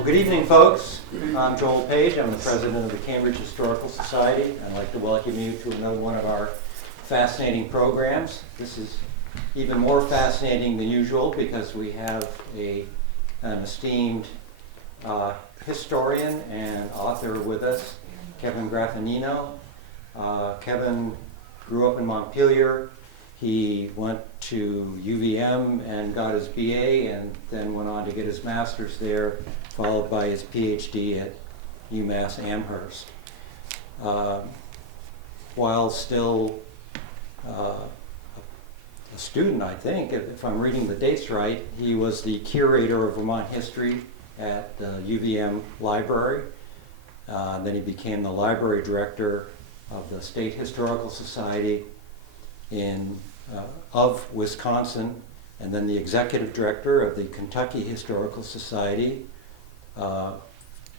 Well, good evening, folks. I'm Joel Page. I'm the president of the Cambridge Historical Society. I'd like to welcome you to another one of our fascinating programs. This is even more fascinating than usual because we have an esteemed historian and author with us, Kevin Graffagnino. Kevin grew up in Montpelier. He went to UVM and got his BA and then went on to get his master's there, followed by his PhD at UMass Amherst. While still a student, I think, if I'm reading the dates right, he was the curator of Vermont history at the UVM library. Then he became the library director of the State Historical Society of Wisconsin, and then the executive director of the Kentucky Historical Society,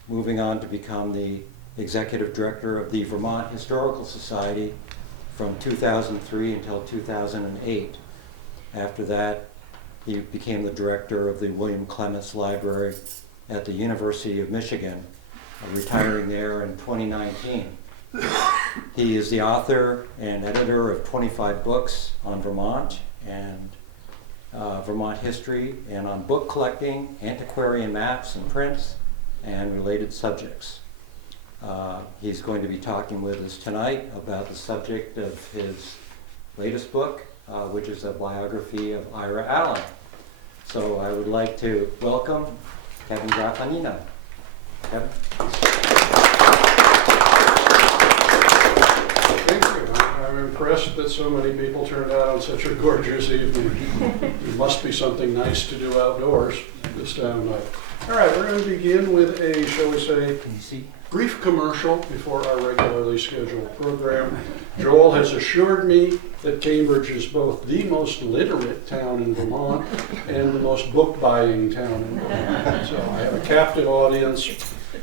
moving on to become the executive director of the Vermont Historical Society from 2003 until 2008. After that, he became the director of the William Clements Library at the University of Michigan, retiring there in 2019. He is the author and editor of 25 books on Vermont and Vermont history, and on book collecting, antiquarian maps and prints, and related subjects. He's going to be talking with us tonight about the subject of his latest book, which is a biography of Ira Allen. So I would like to welcome Kevin Graffagnino. Kevin? I'm impressed that so many people turned out on such a gorgeous evening. It must be something nice to do outdoors this time of night. All right, we're going to begin with a, shall we say, brief commercial before our regularly scheduled program. Joel has assured me that Cambridge is both the most literate town in Vermont and the most book-buying town in Vermont. So I have a captive audience.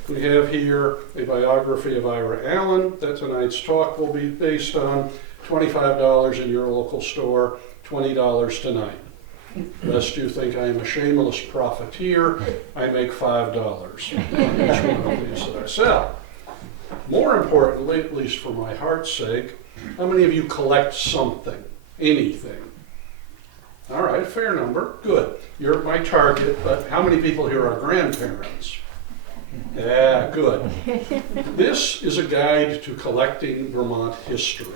We have here a biography of Ira Allen that tonight's talk will be based on. $25 in your local store, $20 tonight. Lest you think I am a shameless profiteer, I make $5 on each one of these that I sell. More importantly, at least for my heart's sake, how many of you collect something, anything? All right, fair number, good. You're my target, but how many people here are grandparents? Yeah, good. This is a guide to collecting Vermont history.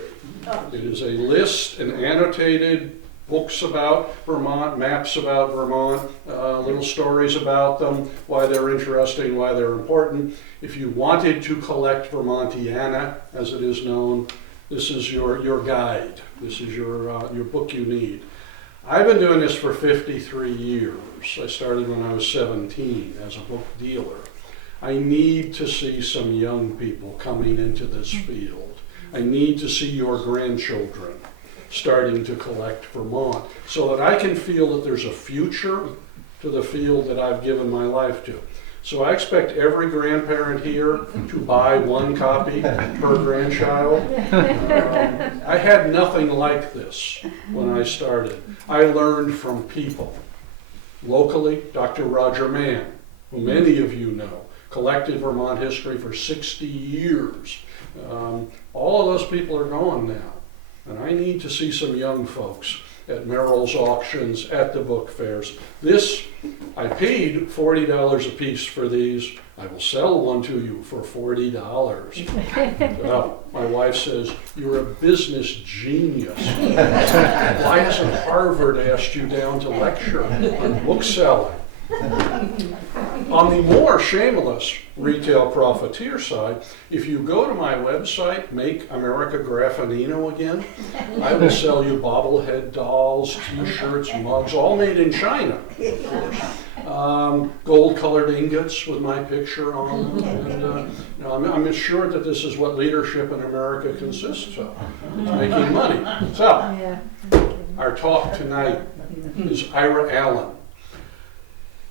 It is a list and annotated books about Vermont, maps about Vermont, little stories about them, why they're interesting, why they're important. If you wanted to collect Vermontiana, as it is known, this is your guide. This is your book you need. I've been doing this for 53 years. I started when I was 17 as a book dealer. I need to see some young people coming into this field. I need to see your grandchildren starting to collect Vermont so that I can feel that there's a future to the field that I've given my life to. So I expect every grandparent here to buy one copy per grandchild. I had nothing like this when I started. I learned from people. Locally, Dr. Roger Mann, who many of you know, collected Vermont history for 60 years. All of those people are gone now. And I need to see some young folks at Merrill's auctions, at the book fairs. This, I paid $40 a piece for these. I will sell one to you for $40. Well, my wife says, you're a business genius. Why hasn't Harvard asked you down to lecture on book selling? On the more shameless retail profiteer side, if you go to my website, Make America Graffagnino Again, I will sell you bobblehead dolls, t-shirts, mugs, all made in China, of course. Gold-colored ingots with my picture on them. And, I'm assured that this is what leadership in America consists of. It's making money. So, our talk tonight is Ira Allen.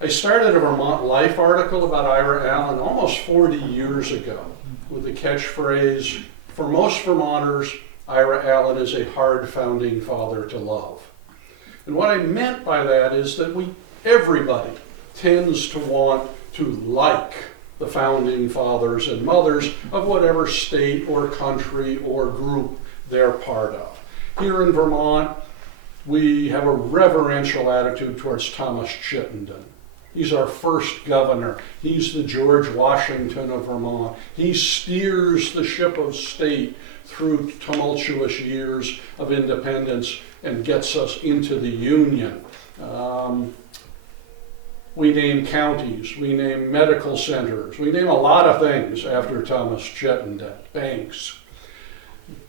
I started a Vermont Life article about Ira Allen almost 40 years ago with the catchphrase, for most Vermonters, Ira Allen is a hard founding father to love. And what I meant by that is that everybody tends to want to like the founding fathers and mothers of whatever state or country or group they're part of. Here in Vermont, we have a reverential attitude towards Thomas Chittenden. He's our first governor. He's the George Washington of Vermont. He steers the ship of state through tumultuous years of independence and gets us into the Union. We name counties, we name medical centers, we name a lot of things after Thomas Chittenden, banks.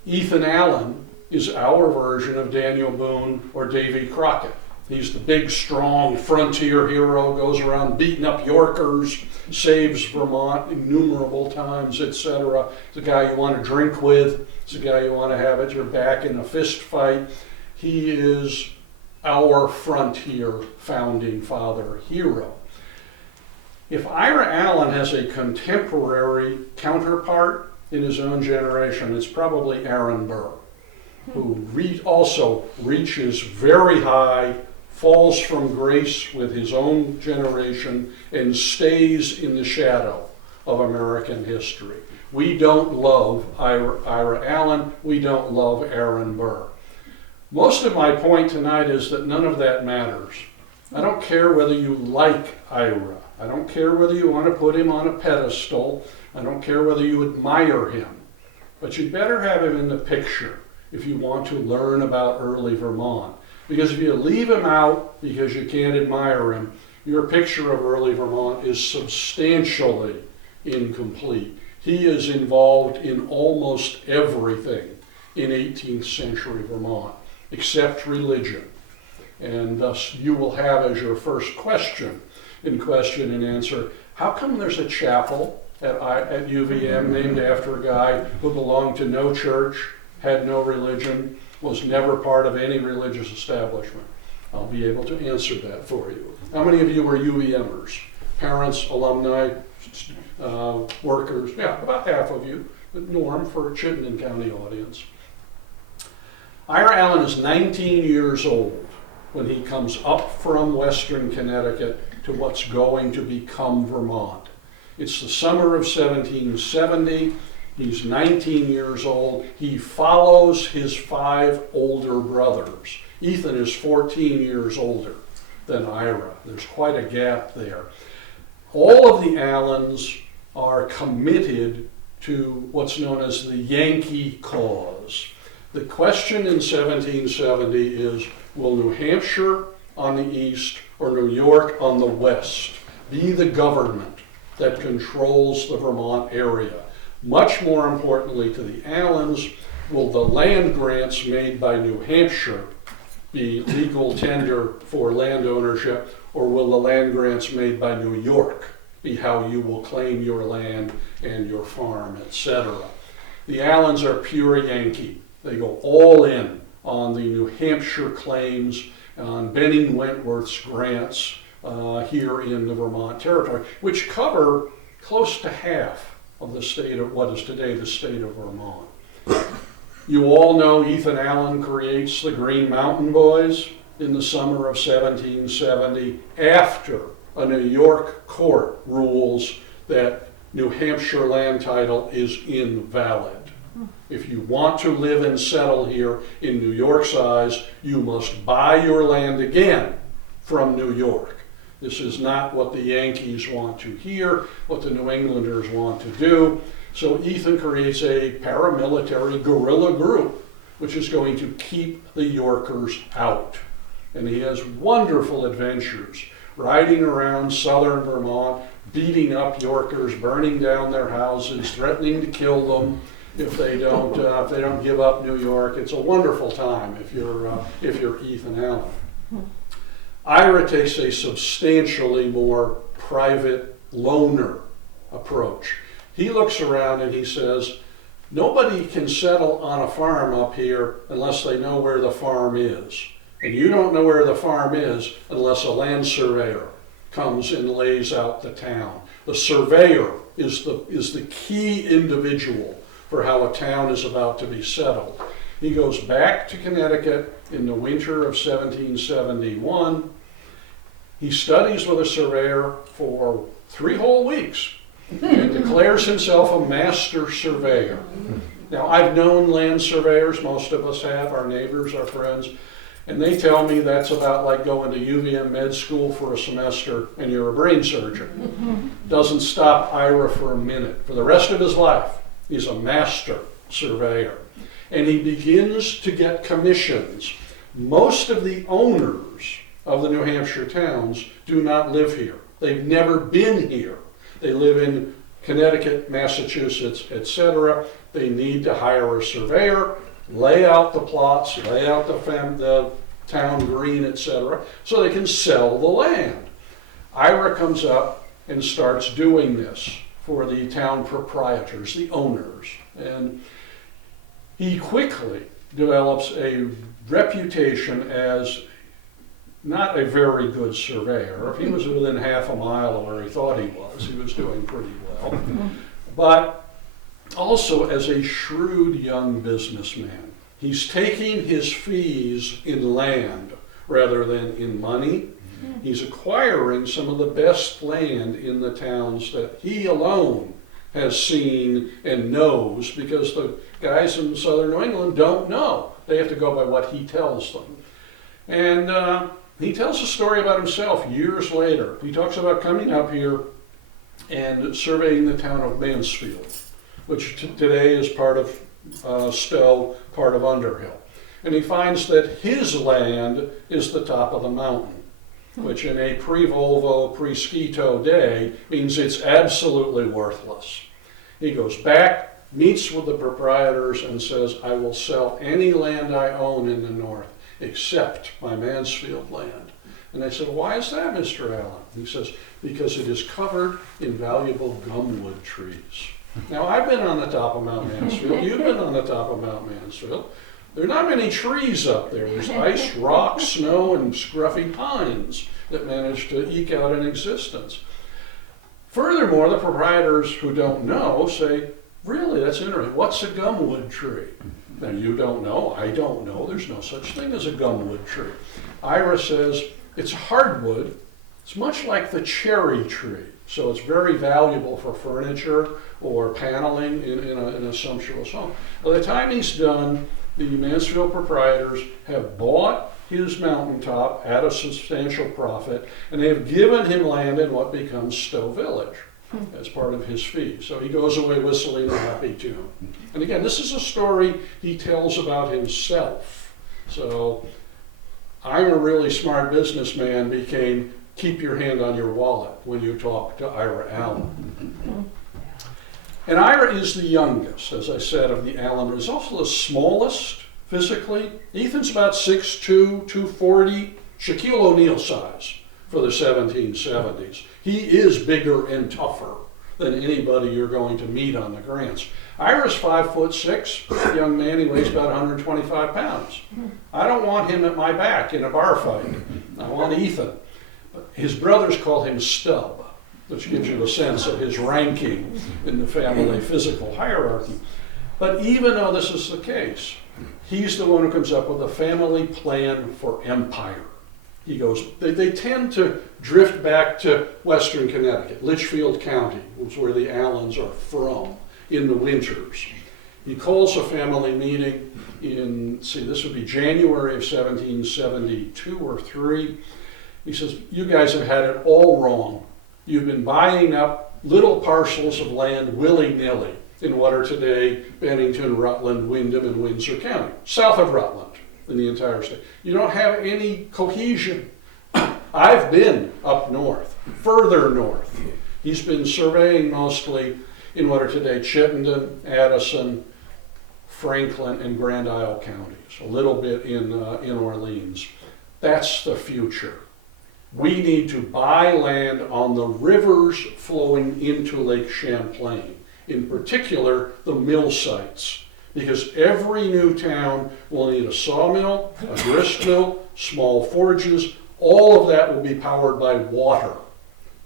Ethan Allen is our version of Daniel Boone or Davy Crockett. He's the big, strong frontier hero, goes around beating up Yorkers, saves Vermont innumerable times, etc. It's the guy you want to drink with. It's the guy you want to have at your back in a fist fight. He is our frontier founding father hero. If Ira Allen has a contemporary counterpart in his own generation, it's probably Aaron Burr, who also reaches very high, falls from grace with his own generation, and stays in the shadow of American history. We don't love Ira Allen, we don't love Aaron Burr. Most of my point tonight is that none of that matters. I don't care whether you like Ira. I don't care whether you want to put him on a pedestal. I don't care whether you admire him. But you'd better have him in the picture if you want to learn about early Vermont. Because if you leave him out because you can't admire him, your picture of early Vermont is substantially incomplete. He is involved in almost everything in 18th century Vermont, except religion. And thus you will have as your first question in question and answer, how come there's a chapel at UVM named after a guy who belonged to no church, had no religion, was never part of any religious establishment? I'll be able to answer that for you. How many of you are UVMers? Parents, alumni, workers? Yeah, about half of you. The norm for a Chittenden County audience. Ira Allen is 19 years old when he comes up from Western Connecticut to what's going to become Vermont. It's the summer of 1770. He's 19 years old. He follows his 5 older brothers. Ethan is 14 years older than Ira. There's quite a gap there. All of the Allens are committed to what's known as the Yankee cause. The question in 1770 is, will New Hampshire on the east or New York on the west be the government that controls the Vermont area? Much more importantly to the Allens, will the land grants made by New Hampshire be legal tender for land ownership, or will the land grants made by New York be how you will claim your land and your farm, etc.? The Allens are pure Yankee. They go all in on the New Hampshire claims, on Benning Wentworth's grants here in the Vermont territory, which cover close to half of the state of what is today the state of Vermont. You all know Ethan Allen creates the Green Mountain Boys in the summer of 1770 after a New York court rules that New Hampshire land title is invalid. If you want to live and settle here in New York's eyes, you must buy your land again from New York. This is not what the Yankees want to hear, what the New Englanders want to do. So Ethan creates a paramilitary guerrilla group, which is going to keep the Yorkers out. And he has wonderful adventures, riding around southern Vermont, beating up Yorkers, burning down their houses, threatening to kill them if they don't give up New York. It's a wonderful time if you're Ethan Allen. Ira takes a substantially more private loner approach. He looks around and he says, nobody can settle on a farm up here unless they know where the farm is. And you don't know where the farm is unless a land surveyor comes and lays out the town. The surveyor is the key individual for how a town is about to be settled. He goes back to Connecticut in the winter of 1771. He studies with a surveyor for 3 whole weeks and declares himself a master surveyor. Now, I've known land surveyors, most of us have, our neighbors, our friends, and they tell me that's about like going to UVM med school for a semester and you're a brain surgeon. Doesn't stop Ira for a minute. For the rest of his life, he's a master surveyor. And he begins to get commissions. Most of the owners of the New Hampshire towns do not live here. They've never been here. They live in Connecticut, Massachusetts, etc. They need to hire a surveyor, lay out the plots, lay out the town green, etc., so they can sell the land. Ira comes up and starts doing this for the town proprietors, the owners. And he quickly develops a reputation as not a very good surveyor. If he was within half a mile of where he thought he was doing pretty well. But also as a shrewd young businessman. He's taking his fees in land rather than in money. He's acquiring some of the best land in the towns that he alone has seen and knows, because the guys in southern New England don't know. They have to go by what he tells them. And he tells a story about himself years later. He talks about coming up here and surveying the town of Mansfield, which today is part of Stowe, part of Underhill. And he finds that his land is the top of the mountain, which in a pre-Volvo, pre-Skeeto day means it's absolutely worthless. He goes back, meets with the proprietors and says, I will sell any land I own in the north except my Mansfield land. And they said, why is that, Mr. Allen? He says, because it is covered in valuable gumwood trees. Now, I've been on the top of Mount Mansfield. You've been on the top of Mount Mansfield. There are not many trees up there. There's ice, rock, snow, and scruffy pines that manage to eke out an existence. Furthermore, the proprietors who don't know say, really, that's interesting. What's a gumwood tree? Now, you don't know. I don't know. There's no such thing as a gumwood tree. Ira says it's hardwood. It's much like the cherry tree. So it's very valuable for furniture or paneling in a sumptuous home. By the time he's done, the Mansfield proprietors have bought his mountaintop at a substantial profit, and they have given him land in what becomes Stowe Village as part of his fee. So he goes away whistling a happy tune. And again, this is a story he tells about himself. So I'm a really smart businessman became keep your hand on your wallet when you talk to Ira Allen. And Ira is the youngest, as I said, of the Allen. He's also the smallest physically. Ethan's about 6'2", 240, Shaquille O'Neal size for the 1770s. He is bigger and tougher than anybody you're going to meet on the grants. Ira's 5'6", young man. He weighs about 125 pounds. I don't want him at my back in a bar fight. I want Ethan. His brothers call him Stub, which gives you a sense of his ranking in the family physical hierarchy. But even though this is the case, he's the one who comes up with a family plan for empire. He goes, they tend to drift back to western Connecticut, Litchfield County, which is where the Allens are from, in the winters. He calls a family meeting in, this would be January of 1772 or 3. He says, you guys have had it all wrong. You've been buying up little parcels of land willy-nilly in what are today Bennington, Rutland, Windham, and Windsor County, south of Rutland in the entire state. You don't have any cohesion. I've been up north, further north. He's been surveying mostly in what are today Chittenden, Addison, Franklin, and Grand Isle counties, a little bit in Orleans. That's the future. We need to buy land on the rivers flowing into Lake Champlain, in particular the mill sites, because every new town will need a sawmill, a grist mill, small forges. All of that will be powered by water.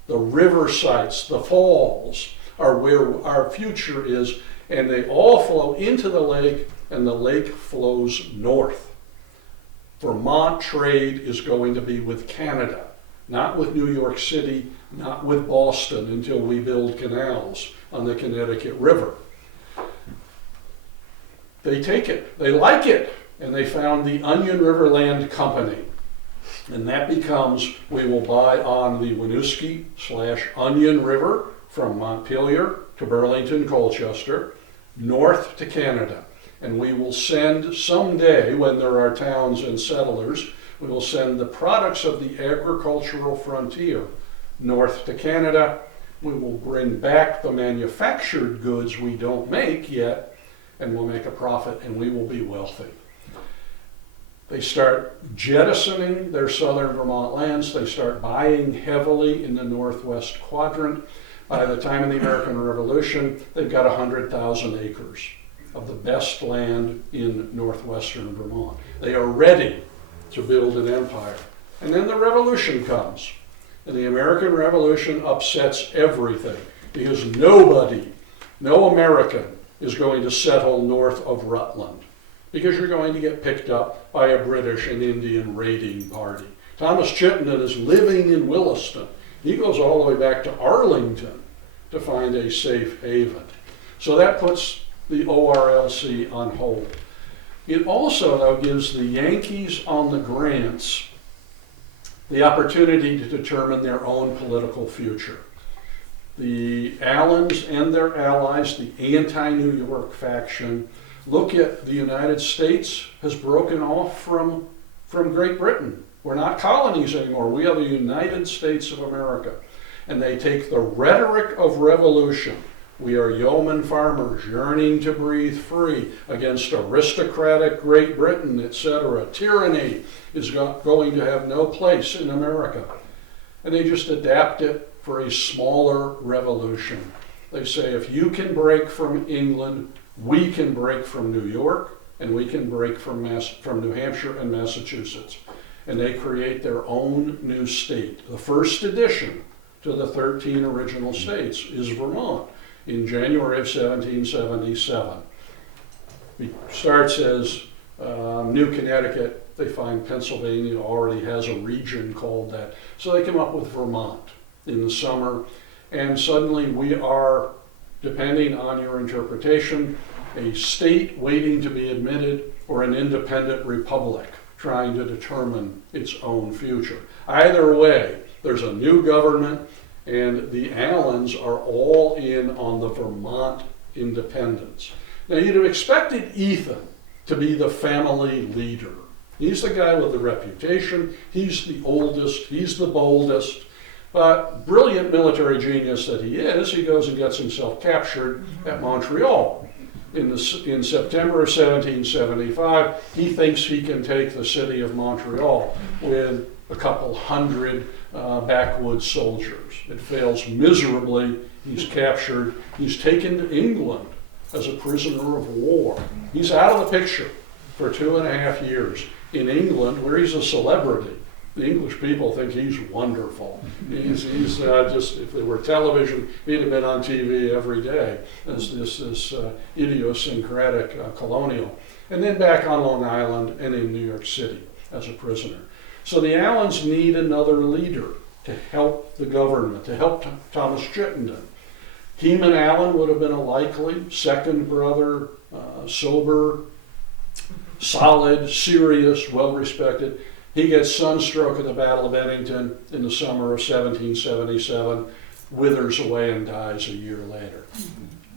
The river sites, the falls, are where our future is, and they all flow into the lake, and the lake flows north. Vermont trade is going to be with Canada. not with New York City, not with Boston until we build canals on the Connecticut River. They take it, they like it, and they found the Onion River Land Company. And that becomes, we will buy on the Winooski/Onion River from Montpelier to Burlington, Colchester, north to Canada. And we will send someday, when there are towns and settlers, we will send the products of the agricultural frontier north to Canada. We will bring back the manufactured goods we don't make yet, and we'll make a profit, and we will be wealthy. They start jettisoning their southern Vermont lands. They start buying heavily in the northwest quadrant. By the time of the American Revolution, they've got 100,000 acres of the best land in northwestern Vermont. They are ready to build an empire. And then the revolution comes. And the American Revolution upsets everything, because nobody, no American, is going to settle north of Rutland, because you're going to get picked up by a British and Indian raiding party. Thomas Chittenden is living in Williston. He goes all the way back to Arlington to find a safe haven. So that puts the ORLC on hold. It also, though, gives the Yankees on the grants the opportunity to determine their own political future. The Allens and their allies, the anti-New York faction, look at the United States has broken off from Great Britain. We're not colonies anymore. We are the United States of America. And they take the rhetoric of revolution. We are yeoman farmers yearning to breathe free against aristocratic Great Britain, etc. Tyranny is going to have no place in America. And they just adapt it for a smaller revolution. They say, if you can break from England, we can break from New York, and we can break from New Hampshire and Massachusetts. And they create their own new state. The first addition to the 13 original states is Vermont in January of 1777. It starts as New Connecticut. They find Pennsylvania already has a region called that. So they come up with Vermont in the summer. And suddenly we are, depending on your interpretation, a state waiting to be admitted or an independent republic trying to determine its own future. Either way, there's a new government, and the Allens are all in on the Vermont independence. Now, you'd have expected Ethan to be the family leader. He's the guy with the reputation, he's the oldest, he's the boldest, but brilliant military genius that he is, he goes and gets himself captured at Montreal. In September of 1775, he thinks he can take the city of Montreal with a couple hundred backwoods soldiers. It fails miserably. He's captured. He's taken to England as a prisoner of war. He's out of the picture for 2.5 years in England, where he's a celebrity. The English people think he's wonderful. He's just, if there were television, he'd have been on TV every day as this idiosyncratic colonial. And then back on Long Island and in New York City as a prisoner. So the Allens need another leader to help the government, to help Thomas Chittenden. Heman Allen would have been a likely second brother, sober, solid, serious, well-respected. He gets sunstroke at the Battle of Bennington in the summer of 1777, withers away and dies a year later.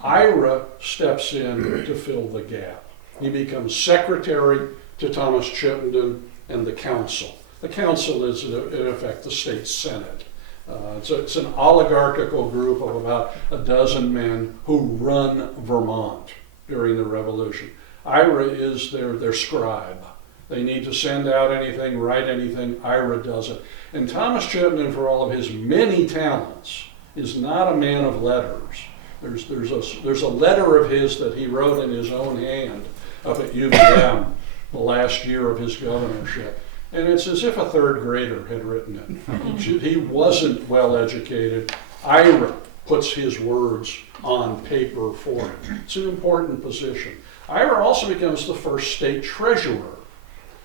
Ira steps in to fill the gap. He becomes secretary to Thomas Chittenden and the council. The council is, in effect, the state senate. It's an oligarchical group of about a dozen men who run Vermont during the Revolution. Ira is their scribe. They need to send out anything, write anything, Ira does it. And Thomas Chittenden, for all of his many talents, is not a man of letters. There's a letter of his that he wrote in his own hand up at UVM the last year of his governorship. And it's as if a third grader had written it. He wasn't well educated. Ira puts his words on paper for him. It's an important position. Ira also becomes the first state treasurer,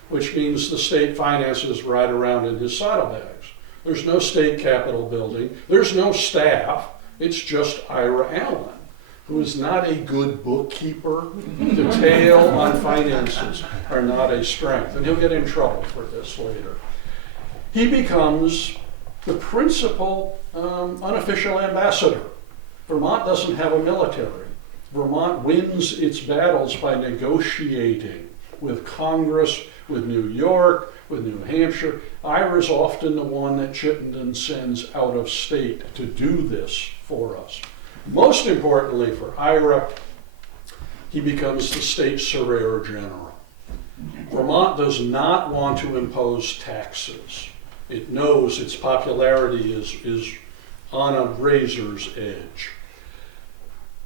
which means the state finances ride around in his saddlebags. There's no state capitol building. There's no staff. It's just Ira Allen, who is not a good bookkeeper. Detail on finances are not a strength, and he'll get in trouble for this later. He becomes the principal unofficial ambassador. Vermont doesn't have a military. Vermont wins its battles by negotiating with Congress, with New York, with New Hampshire. Ira's often the one that Chittenden sends out of state to do this for us. Most importantly for Ira, he becomes the state surveyor general. Vermont does not want to impose taxes. It knows its popularity is on a razor's edge.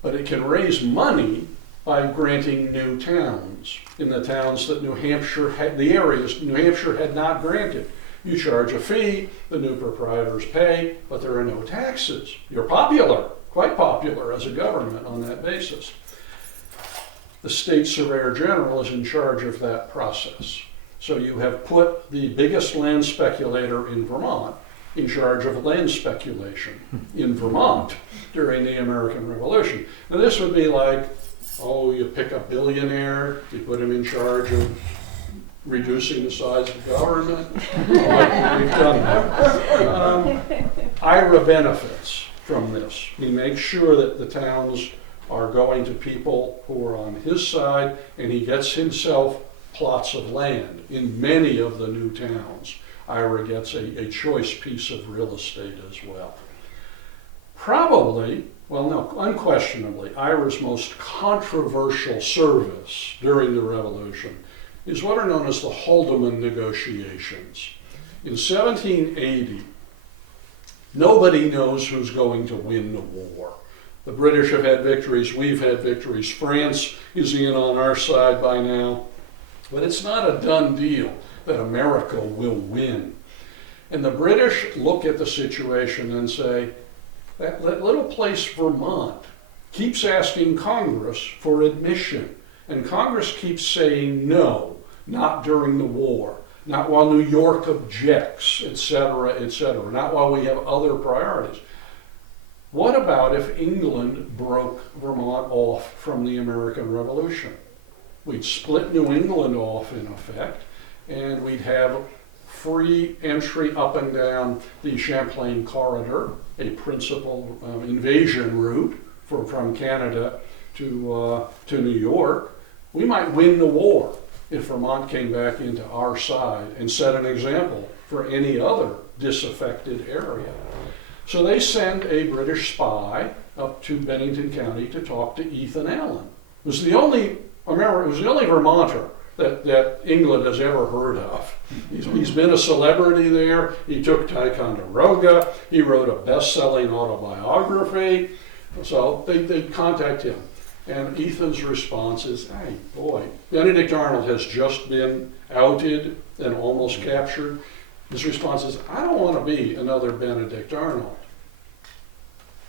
But it can raise money by granting new towns in the towns that New Hampshire had, the areas New Hampshire had not granted. You charge a fee, the new proprietors pay, but there are no taxes. You're popular, quite popular as a government on that basis. The state surveyor general is in charge of that process. So you have put the biggest land speculator in Vermont in charge of land speculation in Vermont during the American Revolution. Now this would be like, oh, you pick a billionaire, you put him in charge of reducing the size of government. We've done that. Ira benefits from this. He makes sure that the towns are going to people who are on his side, and he gets himself plots of land in many of the new towns. Ira gets a choice piece of real estate as well. Probably, well, no, unquestionably, Ira's most controversial service during the Revolution is what are known as the Haldeman negotiations. In 1780, nobody knows who's going to win the war. The British have had victories, we've had victories, France is in on our side by now, but it's not a done deal that America will win. And the British look at the situation and say, that little place Vermont keeps asking Congress for admission, and Congress keeps saying no, not during the war, not while New York objects, etc., not while we have other priorities. What about if England broke Vermont off from the American Revolution? We'd split New England off in effect, and we'd have free entry up and down the Champlain Corridor, a principal invasion route from Canada to New York. We might win the war if Vermont came back into our side and set an example for any other disaffected area. So they send a British spy up to Bennington County to talk to Ethan Allen. It was the only Vermonter that England has ever heard of. He's been a celebrity there. He took Ticonderoga. He wrote a best-selling autobiography. So they contact him. And Ethan's response is, hey, boy, Benedict Arnold has just been outed and almost captured. His response is, I don't want to be another Benedict Arnold.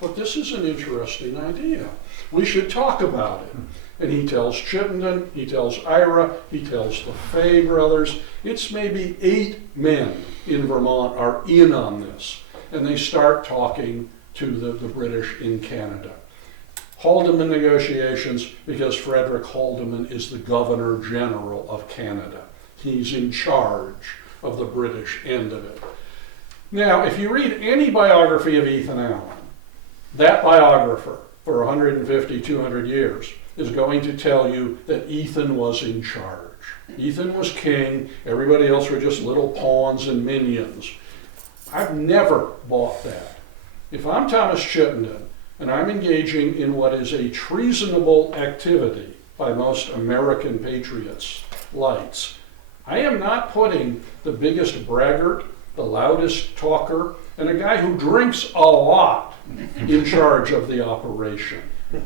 But this is an interesting idea. We should talk about it. And he tells Chittenden, he tells Ira, he tells the Fay brothers. It's maybe 8 men in Vermont are in on this. And they start talking to the British in Canada. Haldeman negotiations, because Frederick Haldeman is the Governor General of Canada. He's in charge of the British end of it. Now, if you read any biography of Ethan Allen, that biographer for 150, 200 years is going to tell you that Ethan was in charge. Ethan was king, everybody else were just little pawns and minions. I've never bought that. If I'm Thomas Chittenden and I'm engaging in what is a treasonable activity by most American patriots' lights, I am not putting the biggest braggart, the loudest talker, and a guy who drinks a lot in charge of the operation.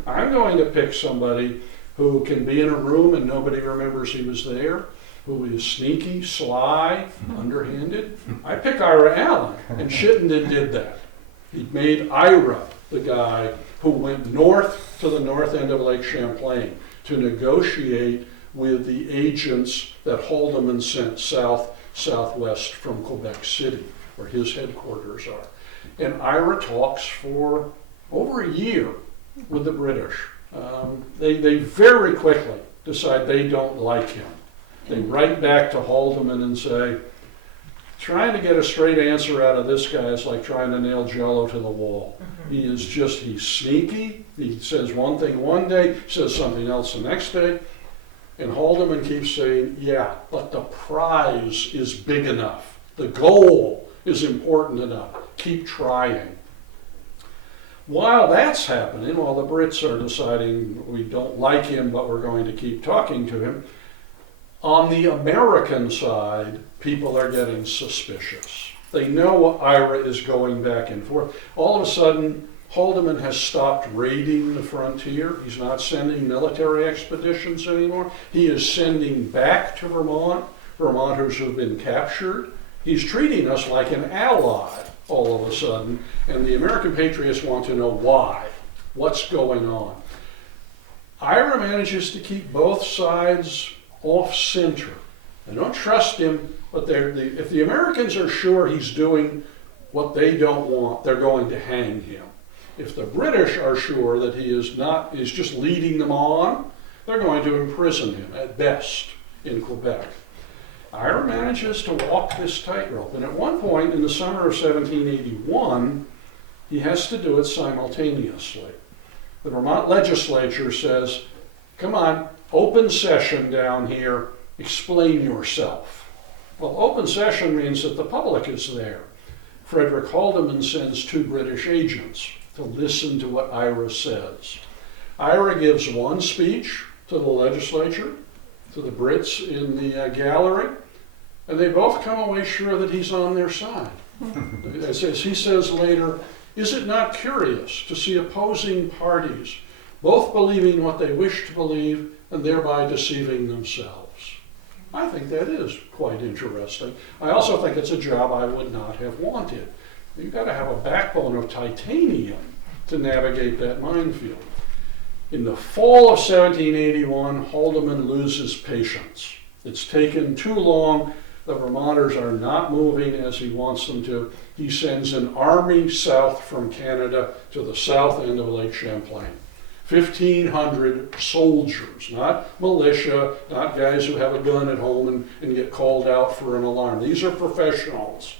I'm going to pick somebody who can be in a room and nobody remembers he was there, who is sneaky, sly, underhanded. I pick Ira Allen, and Chittenden did that. He made Ira the guy who went north to the north end of Lake Champlain to negotiate with the agents that Haldeman sent southwest from Quebec City. where his headquarters are. And Ira talks for over a year with the British. They very quickly decide they don't like him. They write back to Haldeman and say, trying to get a straight answer out of this guy is like trying to nail Jell-O to the wall. He's sneaky. He says one thing one day, says something else the next day. And Haldeman keeps saying, yeah, but the prize is big enough. The goal is important enough. Keep trying. While that's happening, while the Brits are deciding we don't like him, but we're going to keep talking to him, on the American side, people are getting suspicious. They know Ira is going back and forth. All of a sudden, Haldeman has stopped raiding the frontier. He's not sending military expeditions anymore. He is sending back to Vermont, Vermonters who've been captured. He's treating us like an ally all of a sudden, and the American patriots want to know why. What's going on? Ira manages to keep both sides off center. They don't trust him, but if the Americans are sure he's doing what they don't want, they're going to hang him. If the British are sure that he is just leading them on, they're going to imprison him at best in Quebec. Ira manages to walk this tightrope, and at one point in the summer of 1781, he has to do it simultaneously. The Vermont legislature says, come on, open session down here, explain yourself. Well, open session means that the public is there. Frederick Haldeman sends 2 British agents to listen to what Ira says. Ira gives one speech to the legislature, to the Brits in the gallery, and they both come away sure that he's on their side. As he says later, is it not curious to see opposing parties both believing what they wish to believe and thereby deceiving themselves? I think that is quite interesting. I also think it's a job I would not have wanted. You've got to have a backbone of titanium to navigate that minefield. In the fall of 1781, Haldeman loses patience. It's taken too long. The Vermonters are not moving as he wants them to. He sends an army south from Canada to the south end of Lake Champlain. 1,500 soldiers, not militia, not guys who have a gun at home and get called out for an alarm. These are professionals.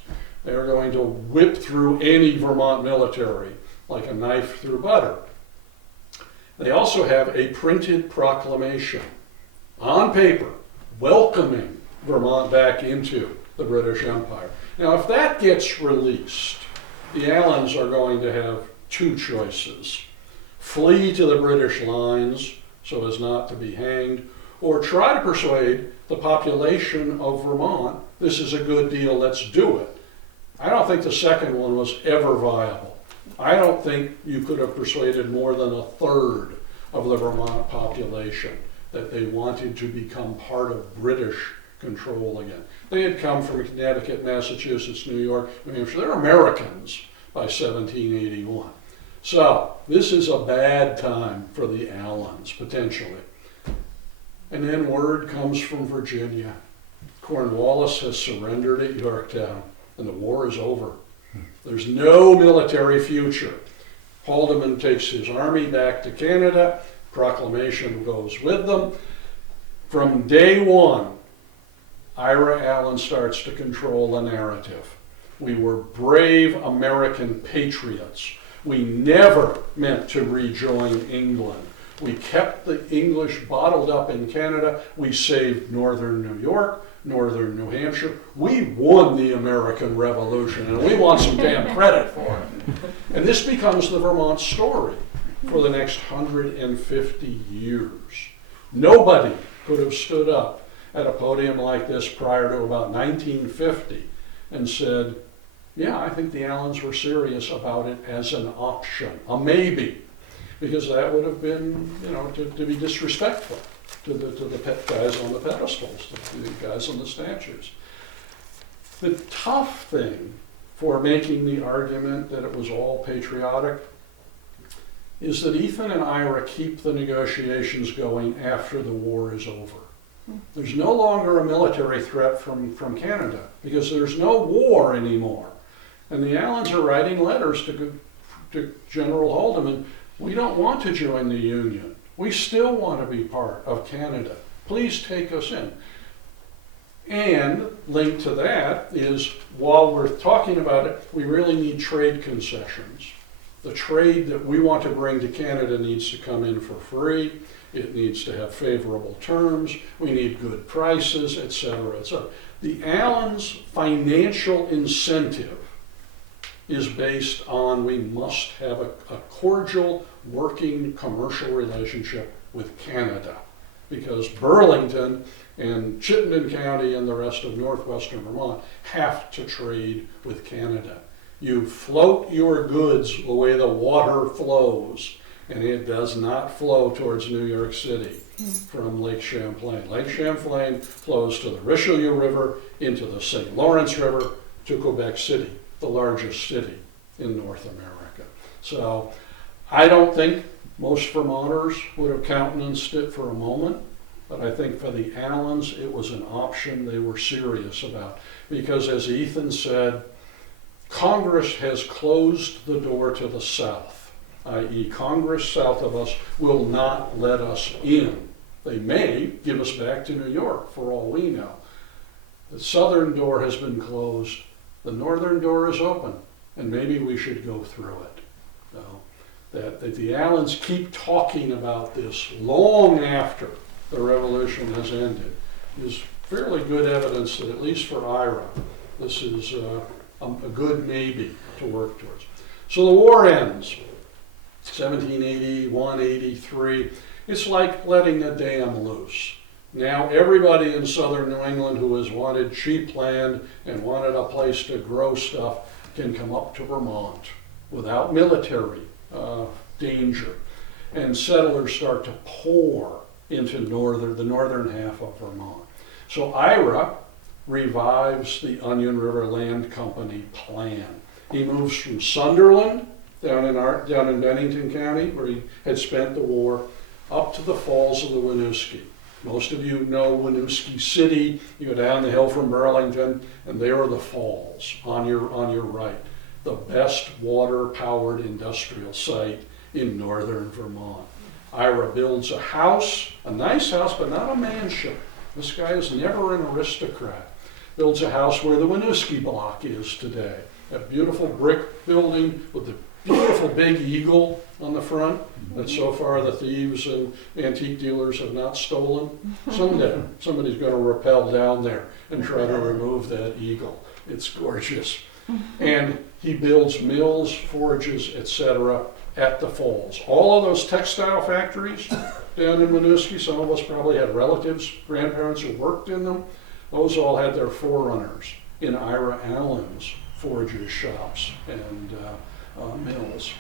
They are going to whip through any Vermont military like a knife through butter. They also have a printed proclamation on paper welcoming Vermont back into the British Empire. Now, if that gets released, the Allens are going to have 2 choices. Flee to the British lines so as not to be hanged, or try to persuade the population of Vermont, this is a good deal, let's do it. I don't think the second one was ever viable. I don't think you could have persuaded more than 1/3 of the Vermont population that they wanted to become part of British control again. They had come from Connecticut, Massachusetts, New York, New Hampshire. They're Americans by 1781. So this is a bad time for the Allens, potentially. And then word comes from Virginia. Cornwallis has surrendered at Yorktown, and the war is over. There's no military future. Haldeman takes his army back to Canada. Proclamation goes with them. From day one, Ira Allen starts to control the narrative. We were brave American patriots. We never meant to rejoin England. We kept the English bottled up in Canada. We saved northern New York, northern New Hampshire. We won the American Revolution, and we want some damn credit for it. And this becomes the Vermont story for the next 150 years. Nobody could have stood up at a podium like this prior to about 1950 and said, yeah, I think the Allens were serious about it as an option, a maybe, because that would have been, to be disrespectful to the guys on the pedestals, to the guys on the statues. The tough thing for making the argument that it was all patriotic is that Ethan and Ira keep the negotiations going after the war is over. There's no longer a military threat from Canada because there's no war anymore. And the Allens are writing letters to General Haldeman. We don't want to join the Union. We still want to be part of Canada. Please take us in. And linked to that is, while we're talking about it, we really need trade concessions. The trade that we want to bring to Canada needs to come in for free. It needs to have favorable terms. We need good prices, et cetera, et cetera. The Allens' financial incentive is based on we must have a cordial working commercial relationship with Canada, because Burlington and Chittenden County and the rest of northwestern Vermont have to trade with Canada. You float your goods the way the water flows, and it does not flow towards New York City from Lake Champlain. Lake Champlain flows to the Richelieu River, into the St. Lawrence River, to Quebec City, the largest city in North America. So I don't think most Vermonters would have countenanced it for a moment, but I think for the Allens it was an option they were serious about. Because as Ethan said, Congress has closed the door to the south, i.e. Congress south of us will not let us in. They may give us back to New York for all we know. The southern door has been closed. The northern door is open, and maybe we should go through it. So, that the Allens keep talking about this long after the revolution has ended is fairly good evidence that, at least for Ira, this is a good maybe to work towards. So the war ends, 1781, 83. It's like letting a dam loose. Now everybody in southern New England who has wanted cheap land and wanted a place to grow stuff can come up to Vermont without military danger. And settlers start to pour into the northern half of Vermont. So Ira revives the Onion River Land Company plan. He moves from Sunderland, down in Bennington County, where he had spent the war, up to the falls of the Winooski. Most of you know Winooski City. You go down the hill from Burlington, and there are the falls on your right. The best water-powered industrial site in northern Vermont. Ira builds a house, a nice house, but not a mansion. This guy is never an aristocrat. Builds a house where the Winooski block is today. A beautiful brick building with a beautiful big eagle on the front that so far the thieves and antique dealers have not stolen. Someday somebody's going to rappel down there and try to remove that eagle. It's gorgeous. And he builds mills, forges, etc. at the falls. All of those textile factories down in Winooski, some of us probably had relatives, grandparents who worked in them. Those all had their forerunners in Ira Allen's forges, shops, and mills.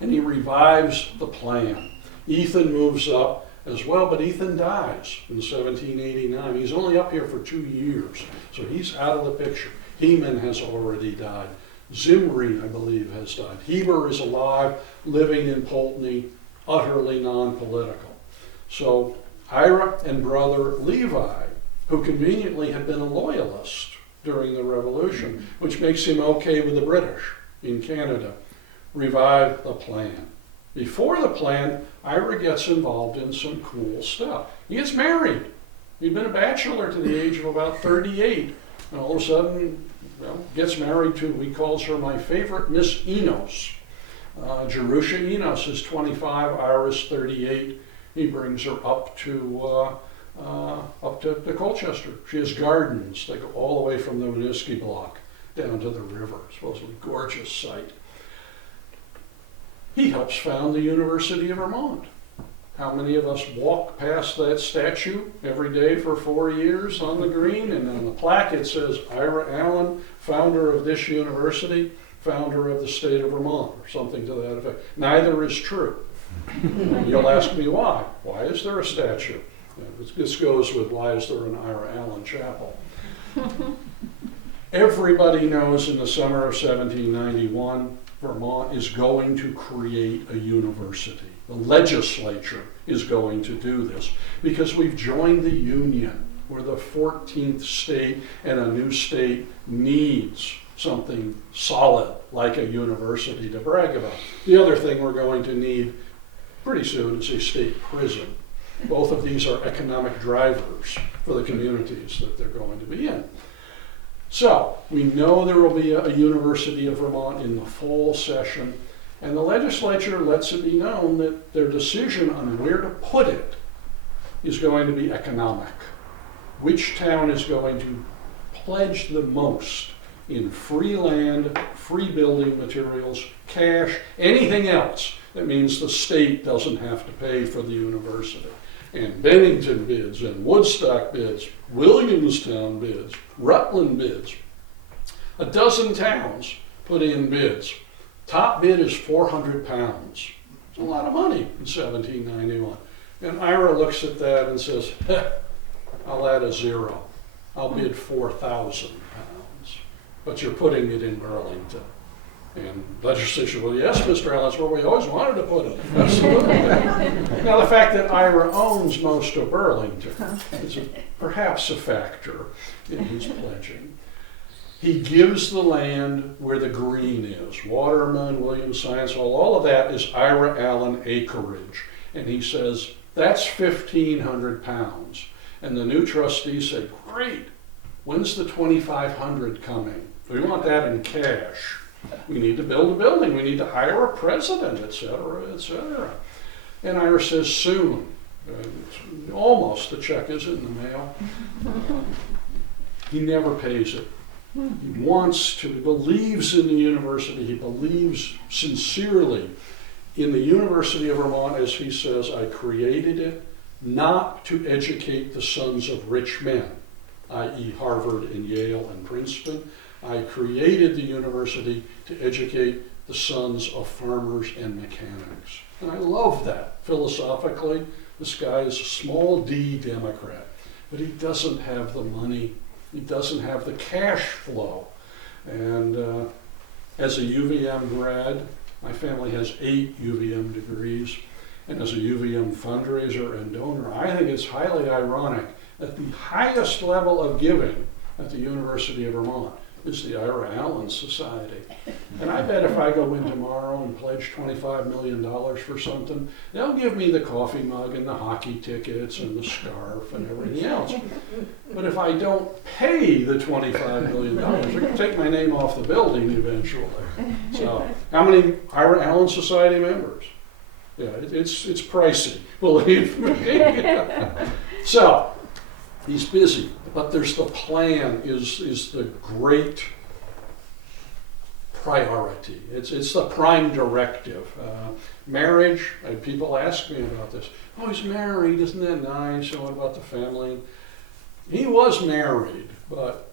And he revives the plan. Ethan moves up as well, but Ethan dies in 1789. He's only up here for 2 years, so he's out of the picture. Heman has already died. Zimri, I believe, has died. Heber is alive, living in Pulteney, utterly non-political. So Ira and brother Levi, who conveniently had been a loyalist during the Revolution, which makes him okay with the British in Canada, revive the plan. Before the plan, Ira gets involved in some cool stuff. He gets married. He'd been a bachelor to the age of about 38, and all of a sudden, gets married to, he calls her my favorite, Miss Enos. Jerusha Enos is 25, Ira's 38. He brings her up to Colchester. She has gardens. They go all the way from the Winooski block down to the river. Supposedly gorgeous site. He helps found the University of Vermont. How many of us walk past that statue every day for 4 years on the green? And on the plaque it says, Ira Allen, founder of this university, founder of the state of Vermont, or something to that effect. Neither is true. You'll ask me why. Why is there a statue? This goes with why is there an Ira Allen chapel? Everybody knows in the summer of 1791, Vermont is going to create a university. The legislature is going to do this because we've joined the Union. We're the 14th state, and a new state needs something solid like a university to brag about. The other thing we're going to need pretty soon is a state prison. Both of these are economic drivers for the communities that they're going to be in. So we know there will be a University of Vermont in the fall session, and the legislature lets it be known that their decision on where to put it is going to be economic. Which town is going to pledge the most in free land, free building materials, cash, anything else that means the state doesn't have to pay for the university. And Bennington bids, and Woodstock bids, Williamstown bids, Rutland bids. A dozen towns put in bids. Top bid is £400. It's a lot of money in 1791. And Ira looks at that and says, I'll add a zero. I'll bid £4,000. But you're putting it in Burlington. And legislature, well, yes, Mr. Allen, that's where we always wanted to put it. Absolutely. Now, the fact that Ira owns most of Burlington is perhaps a factor in his pledging. He gives the land where the green is. Waterman, Williams Science Hall, all of that is Ira Allen acreage. And he says, that's £1,500. And the new trustees say, great, when's the $2,500 coming? We want that in cash. We need to build a building. We need to hire a president, et cetera, et cetera. And Ira says, soon. Almost, the check is in the mail. He never pays it. He wants to, he believes in the university. He believes sincerely in the University of Vermont, as he says, I created it not to educate the sons of rich men, i.e. Harvard and Yale and Princeton. I created the university to educate the sons of farmers and mechanics. And I love that. Philosophically, this guy is a small d Democrat, but he doesn't have the money. He doesn't have the cash flow. And as a UVM grad, my family has 8 UVM degrees. And as a UVM fundraiser and donor, I think it's highly ironic that the highest level of giving at the University of Vermont is the Ira Allen Society. And I bet if I go in tomorrow and pledge $25 million for something, they'll give me the coffee mug and the hockey tickets and the scarf and everything else. But if I don't pay the $25 million, they're going to take my name off the building eventually. So, how many Ira Allen Society members? Yeah, it's pricey, believe me. So, he's busy, but there's the plan is the great priority. It's the prime directive. Marriage, people ask me about this. Oh, he's married, isn't that nice? What about the family? He was married, but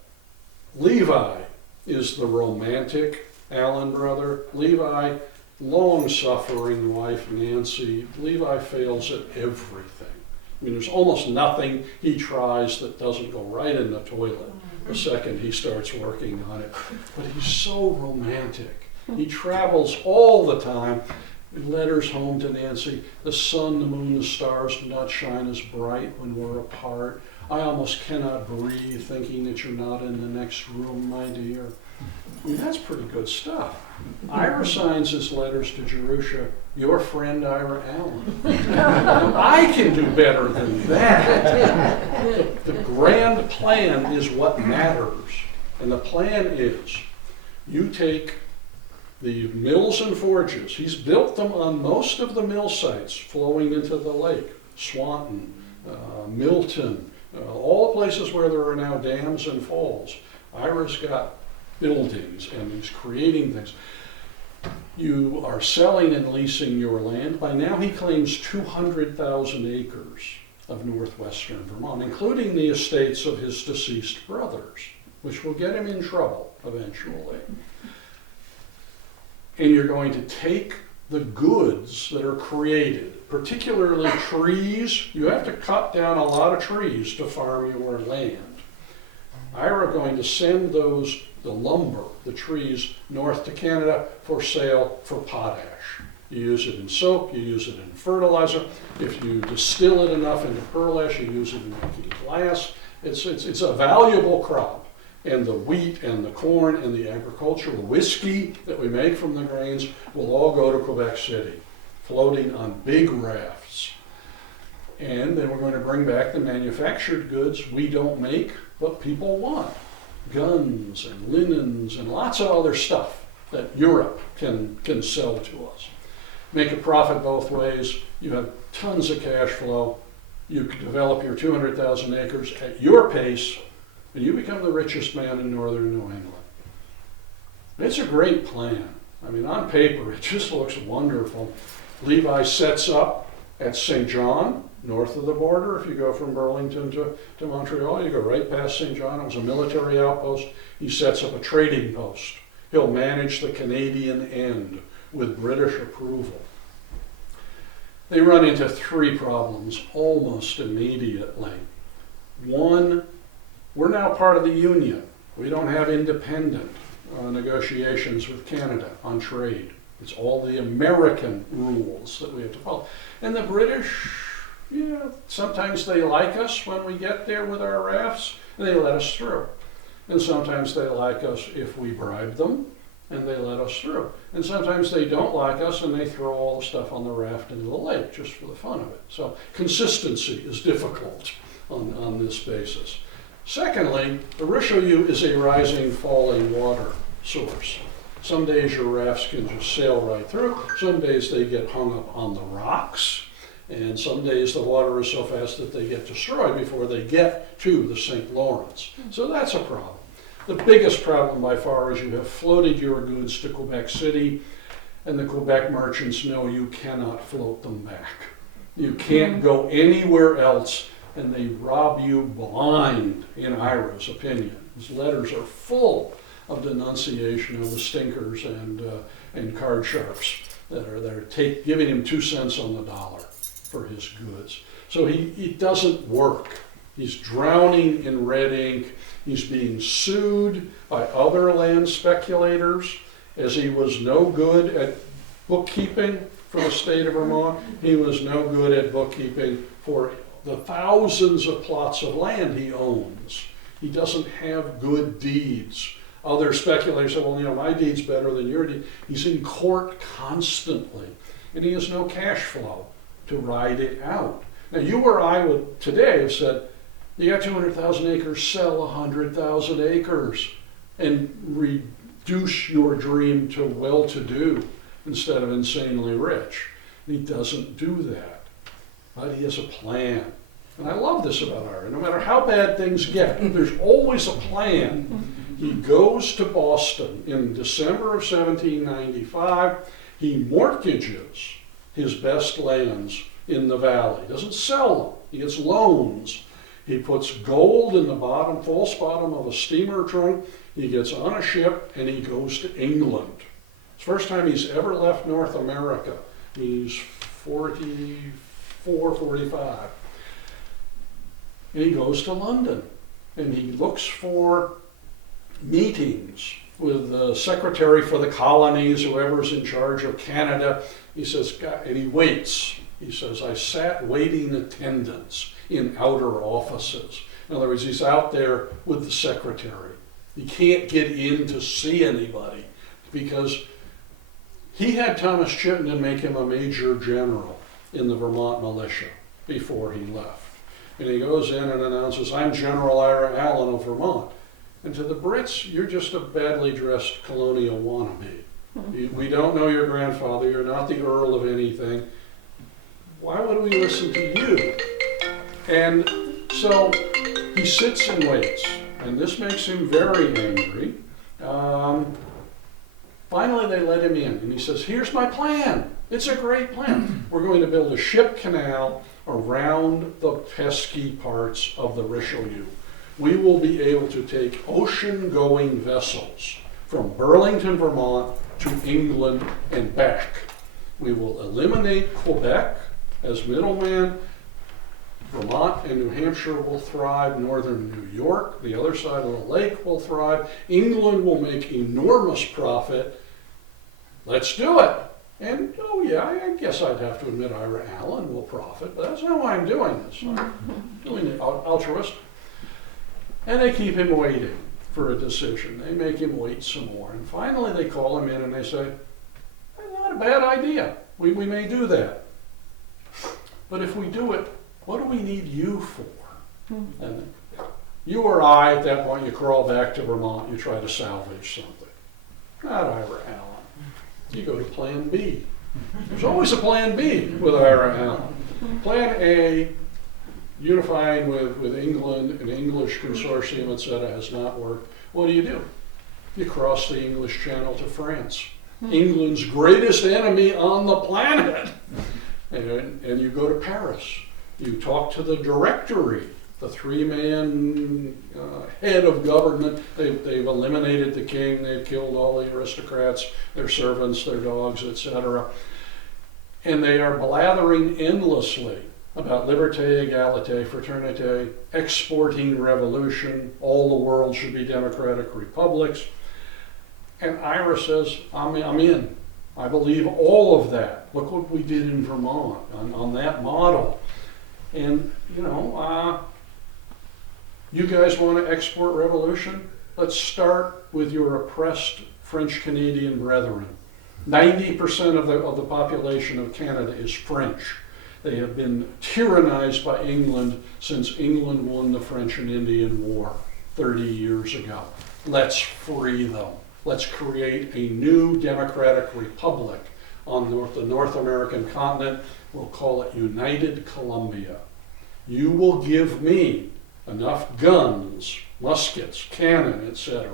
Levi is the romantic Allen brother. Levi, long-suffering wife Nancy. Levi fails at everything. I mean, there's almost nothing he tries that doesn't go right in the toilet the second he starts working on it. But he's so romantic. He travels all the time. Letters home to Nancy. The sun, the moon, the stars do not shine as bright when we're apart. I almost cannot breathe thinking that you're not in the next room, my dear. I mean, that's pretty good stuff. Ira signs his letters to Jerusha, your friend Ira Allen. I can do better than that. The grand plan is what matters. And the plan is, you take the mills and forges. He's built them on most of the mill sites flowing into the lake. Swanton, Milton, all places where there are now dams and falls. Ira's got buildings and he's creating things. You are selling and leasing your land. By now he claims 200,000 acres of northwestern Vermont, including the estates of his deceased brothers, which will get him in trouble eventually. And you're going to take the goods that are created, particularly trees. You have to cut down a lot of trees to farm your land. Ira going to send the lumber, the trees, north to Canada for sale for potash. You use it in soap, you use it in fertilizer. If you distill it enough into pearl ash, you use it in making glass. It's a valuable crop. And the wheat and the corn and the agricultural whiskey that we make from the grains will all go to Quebec City, floating on big rafts. And then we're going to bring back the manufactured goods we don't make, but people want. Guns and linens and lots of other stuff that Europe can sell to us. Make a profit both ways. You have tons of cash flow. You can develop your 200,000 acres at your pace, and you become the richest man in northern New England. It's a great plan. I mean, on paper, it just looks wonderful. Levi sets up at St. John, north of the border. If you go from Burlington to Montreal, you go right past St. John. It was a military outpost. He sets up a trading post. He'll manage the Canadian end with British approval. They run into three problems almost immediately. One, we're now part of the Union. We don't have independent negotiations with Canada on trade. It's all the American rules that we have to follow. And the British, sometimes they like us when we get there with our rafts, and they let us through. And sometimes they like us if we bribe them, and they let us through. And sometimes they don't like us, and they throw all the stuff on the raft into the lake just for the fun of it. So consistency is difficult on this basis. Secondly, the Richelieu is a rising, falling water source. Some days your rafts can just sail right through. Some days they get hung up on the rocks. And some days the water is so fast that they get destroyed before they get to the St. Lawrence. So that's a problem. The biggest problem by far is you have floated your goods to Quebec City, and the Quebec merchants know you cannot float them back. You can't go anywhere else, and they rob you blind, in Ira's opinion. His letters are full of denunciation of the stinkers and card sharps that are giving him 2 cents on the dollar for his goods. So he doesn't work. He's drowning in red ink. He's being sued by other land speculators, as he was no good at bookkeeping for the state of Vermont. He was no good at bookkeeping for the thousands of plots of land he owns. He doesn't have good deeds. Other speculators say, well, my deed's better than your deed. He's in court constantly, and he has no cash flow to ride it out. Now, you or I would today have said, you got 200,000 acres, sell 100,000 acres and reduce your dream to well-to-do instead of insanely rich. And he doesn't do that, but he has a plan. And I love this about Ira. No matter how bad things get, there's always a plan. He goes to Boston in December of 1795. He mortgages his best lands in the valley. He doesn't sell them. He gets loans. He puts gold in the bottom, false bottom of a steamer trunk. He gets on a ship and he goes to England. It's the first time he's ever left North America. He's 44, 45. And he goes to London and he looks for meetings with the secretary for the colonies, whoever's in charge of Canada. He says, and he waits. He says, I sat waiting attendance in outer offices. In other words, he's out there with the secretary. He can't get in to see anybody because he had Thomas Chittenden make him a major general in the Vermont militia before he left. And he goes in and announces, I'm General Ira Allen of Vermont. And to the Brits, you're just a badly dressed colonial wannabe. We don't know your grandfather. You're not the Earl of anything. Why would we listen to you? And so he sits and waits, and this makes him very angry. Finally, they let him in, and he says, here's my plan. It's a great plan. We're going to build a ship canal around the pesky parts of the Richelieu. We will be able to take ocean-going vessels from Burlington, Vermont to England and back. We will eliminate Quebec as middleman. Vermont and New Hampshire will thrive. Northern New York, the other side of the lake, will thrive. England will make enormous profit. Let's do it. And, oh yeah, I guess I'd have to admit Ira Allen will profit, but that's not why I'm doing this. I'm doing it altruistic. And they keep him waiting. for a decision. They make him wait some more. And finally they call him in and they say, not a bad idea. We may do that. But if we do it, what do we need you for? And you or I, at that point, you crawl back to Vermont, you try to salvage something. Not Ira Allen. You go to Plan B. There's always a Plan B with Ira Allen. Plan A, unifying with England, an English consortium, etc., has not worked. What do? You cross the English Channel to France, England's greatest enemy on the planet. And you go to Paris. You talk to the Directory, the three-man head of government. They've eliminated the king. They've killed all the aristocrats, their servants, their dogs, etc. And they are blathering endlessly about liberté, égalité, fraternité, exporting revolution, all the world should be democratic republics. And Ira says, I'm in. I believe all of that. Look what we did in Vermont on that model. And, you guys want to export revolution? Let's start with your oppressed French-Canadian brethren. 90% of the population of Canada is French. They have been tyrannized by England since England won the French and Indian War 30 years ago. Let's free them. Let's create a new democratic republic on the North American continent. We'll call it United Columbia. You will give me enough guns, muskets, cannon, etc.,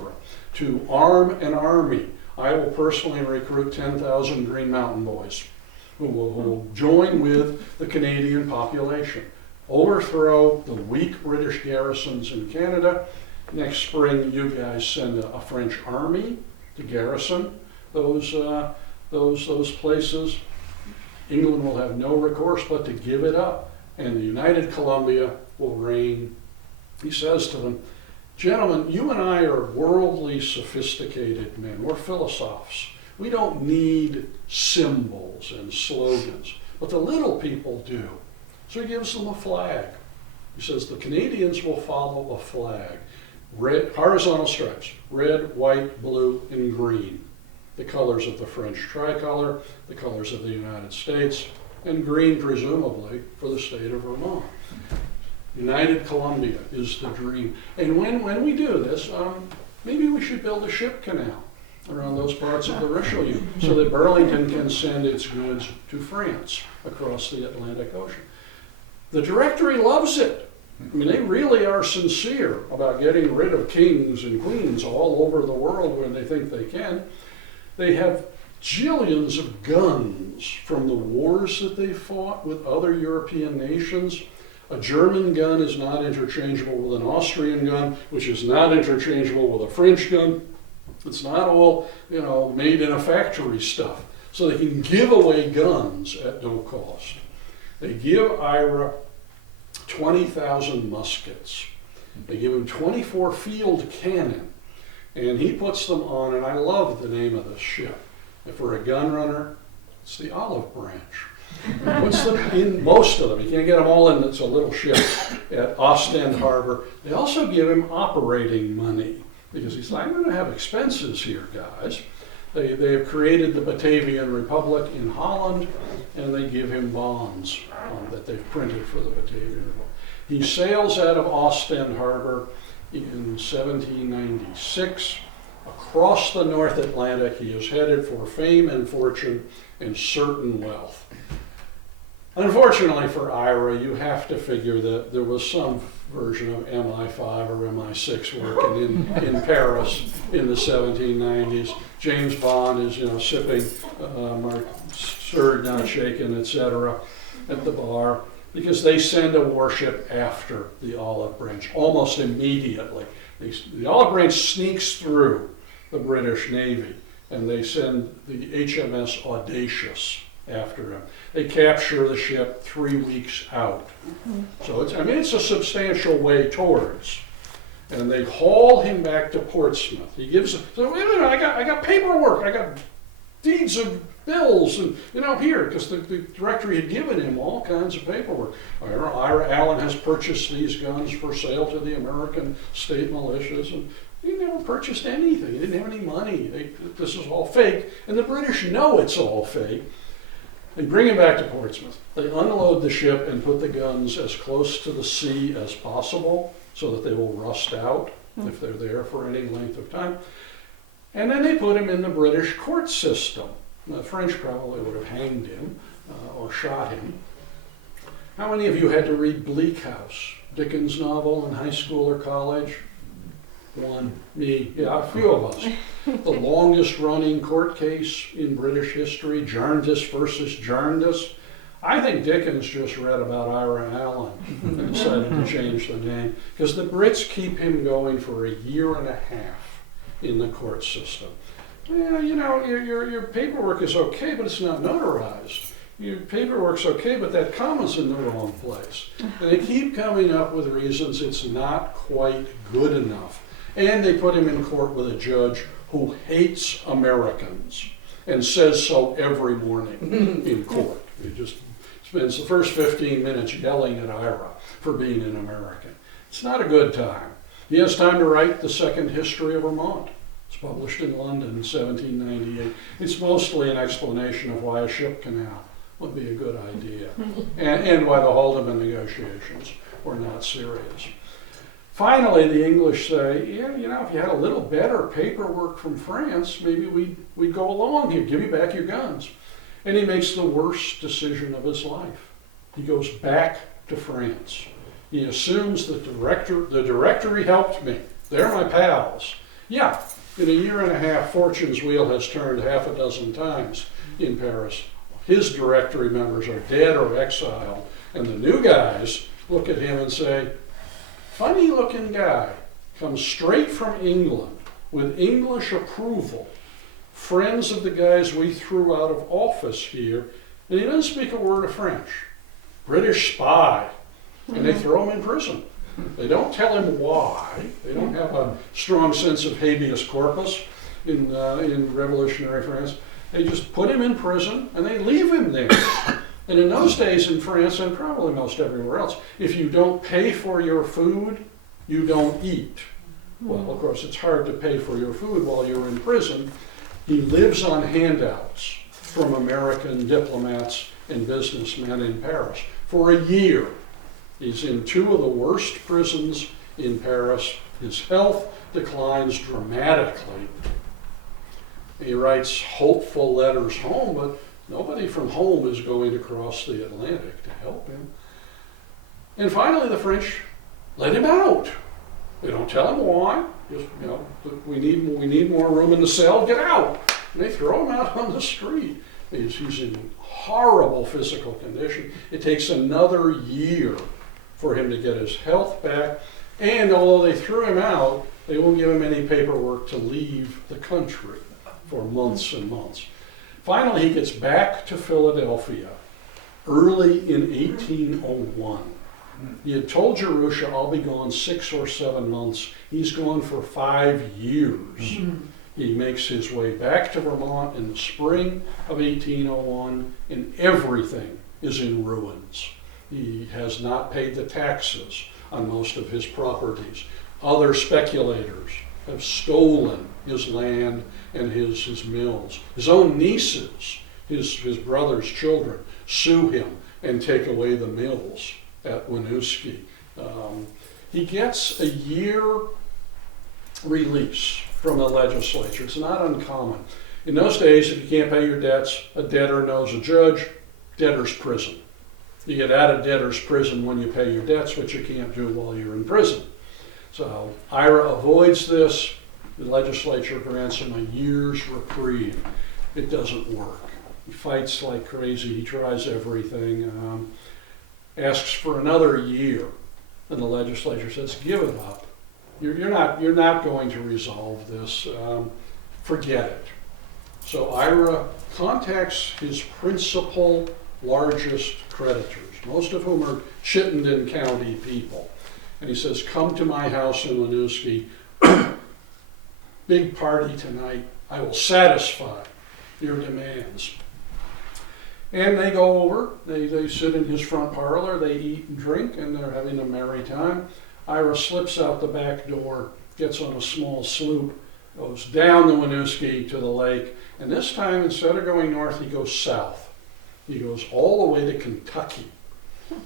to arm an army. I will personally recruit 10,000 Green Mountain Boys who will join with the Canadian population, overthrow the weak British garrisons in Canada. Next spring, you guys send a French army to garrison those places. England will have no recourse but to give it up, and the United Columbia will reign. He says to them, gentlemen, you and I are worldly sophisticated men. We're philosophers. We don't need symbols and slogans, but the little people do. So he gives them a flag. He says the Canadians will follow a flag. Red, horizontal stripes, red, white, blue, and green. The colors of the French tricolor, the colors of the United States, and green, presumably, for the state of Vermont. United Columbia is the dream. And when we do this, maybe we should build a ship canal around those parts of the Richelieu so that Burlington can send its goods to France across the Atlantic Ocean. The Directory loves it. I mean, they really are sincere about getting rid of kings and queens all over the world when they think they can. They have jillions of guns from the wars that they fought with other European nations. A German gun is not interchangeable with an Austrian gun, which is not interchangeable with a French gun. It's not all, made in a factory stuff. So they can give away guns at no cost. They give Ira 20,000 muskets. They give him 24 field cannon. And he puts them on, and I love the name of this ship. And for a gun runner, it's the Olive Branch. He puts them in, most of them. You can't get them all in, it's a little ship at Ostend Harbor. They also give him operating money because he's like, I'm going to have expenses here, guys. They have created the Batavian Republic in Holland, and they give him bonds that they've printed for the Batavian Republic. He sails out of Ostend Harbor in 1796. Across the North Atlantic, he is headed for fame and fortune and certain wealth. Unfortunately for Ira, you have to figure that there was some version of MI5 or MI6 working in Paris in the 1790s. James Bond is, sipping stirred, not shaken, etc. at the bar because they send a warship after the Olive Branch almost immediately. The Olive Branch sneaks through the British Navy and they send the HMS Audacious after him. They capture the ship 3 weeks out. So it's a substantial way towards. And they haul him back to Portsmouth. He gives, so wait a minute, I got paperwork, I got deeds of bills and, here, because the directory had given him all kinds of paperwork. Ira Allen has purchased these guns for sale to the American state militias, and he never purchased anything. He didn't have any money. This is all fake, and the British know it's all fake. They bring him back to Portsmouth. They unload the ship and put the guns as close to the sea as possible so that they will rust out if they're there for any length of time. And then they put him in the British court system. The French probably would have hanged him or shot him. How many of you had to read Bleak House, Dickens' novel, in high school or college? One, me, yeah, a few of us. The longest running court case in British history, Jarndyce versus Jarndyce. I think Dickens just read about Ira Allen and decided to change the name, because the Brits keep him going for a year and a half in the court system. Yeah, your paperwork is okay, but it's not notarized. Your paperwork's okay, but that comma's in the wrong place. And they keep coming up with reasons it's not quite good enough. And they put him in court with a judge who hates Americans and says so every morning in court. He just spends the first 15 minutes yelling at Ira for being an American. It's not a good time. He has time to write the second history of Vermont. It's published in London in 1798. It's mostly an explanation of why a ship canal would be a good idea and why the Haldeman negotiations were not serious. Finally, the English say, yeah, if you had a little better paperwork from France, maybe we'd go along here, give you back your guns. And he makes the worst decision of his life. He goes back to France. He assumes that the directory helped me. They're my pals. Yeah, in a year and a half, Fortune's wheel has turned half a dozen times in Paris. His directory members are dead or exiled, and the new guys look at him and say, funny looking guy, comes straight from England with English approval, friends of the guys we threw out of office here, and he doesn't speak a word of French. British spy. And they throw him in prison. They don't tell him why. They don't have a strong sense of habeas corpus in revolutionary France. They just put him in prison and they leave him there. And in those days in France, and probably most everywhere else, if you don't pay for your food, you don't eat. Well, of course, it's hard to pay for your food while you're in prison. He lives on handouts from American diplomats and businessmen in Paris for a year. He's in two of the worst prisons in Paris. His health declines dramatically. He writes hopeful letters home, but nobody from home is going to cross the Atlantic to help him. And finally, the French let him out. They don't tell him why. Just, we need more room in the cell. Get out. And they throw him out on the street. He's in horrible physical condition. It takes another year for him to get his health back. And although they threw him out, they won't give him any paperwork to leave the country for months and months. Finally, he gets back to Philadelphia early in 1801. He had told Jerusha, I'll be gone 6 or 7 months. He's gone for 5 years. He makes his way back to Vermont in the spring of 1801, and everything is in ruins. He has not paid the taxes on most of his properties. Other speculators have stolen his land and his mills. His own nieces, his brother's children, sue him and take away the mills at Winooski. He gets a year release from the legislature. It's not uncommon. In those days, if you can't pay your debts, a debtor knows a judge, debtor's prison. You get out of debtor's prison when you pay your debts, which you can't do while you're in prison. So Ira avoids this. The legislature grants him a year's reprieve. It doesn't work. He fights like crazy. He tries everything. Asks for another year. And the legislature says, give it up. You're not going to resolve this. Forget it. So Ira contacts his principal largest creditors, most of whom are Chittenden County people. And he says, come to my house in Winooski. Big party tonight. I will satisfy your demands. And they go over, they sit in his front parlor, they eat and drink, and they're having a merry time. Ira slips out the back door, gets on a small sloop, goes down the Winooski to the lake, and this time, instead of going north, he goes south. He goes all the way to Kentucky,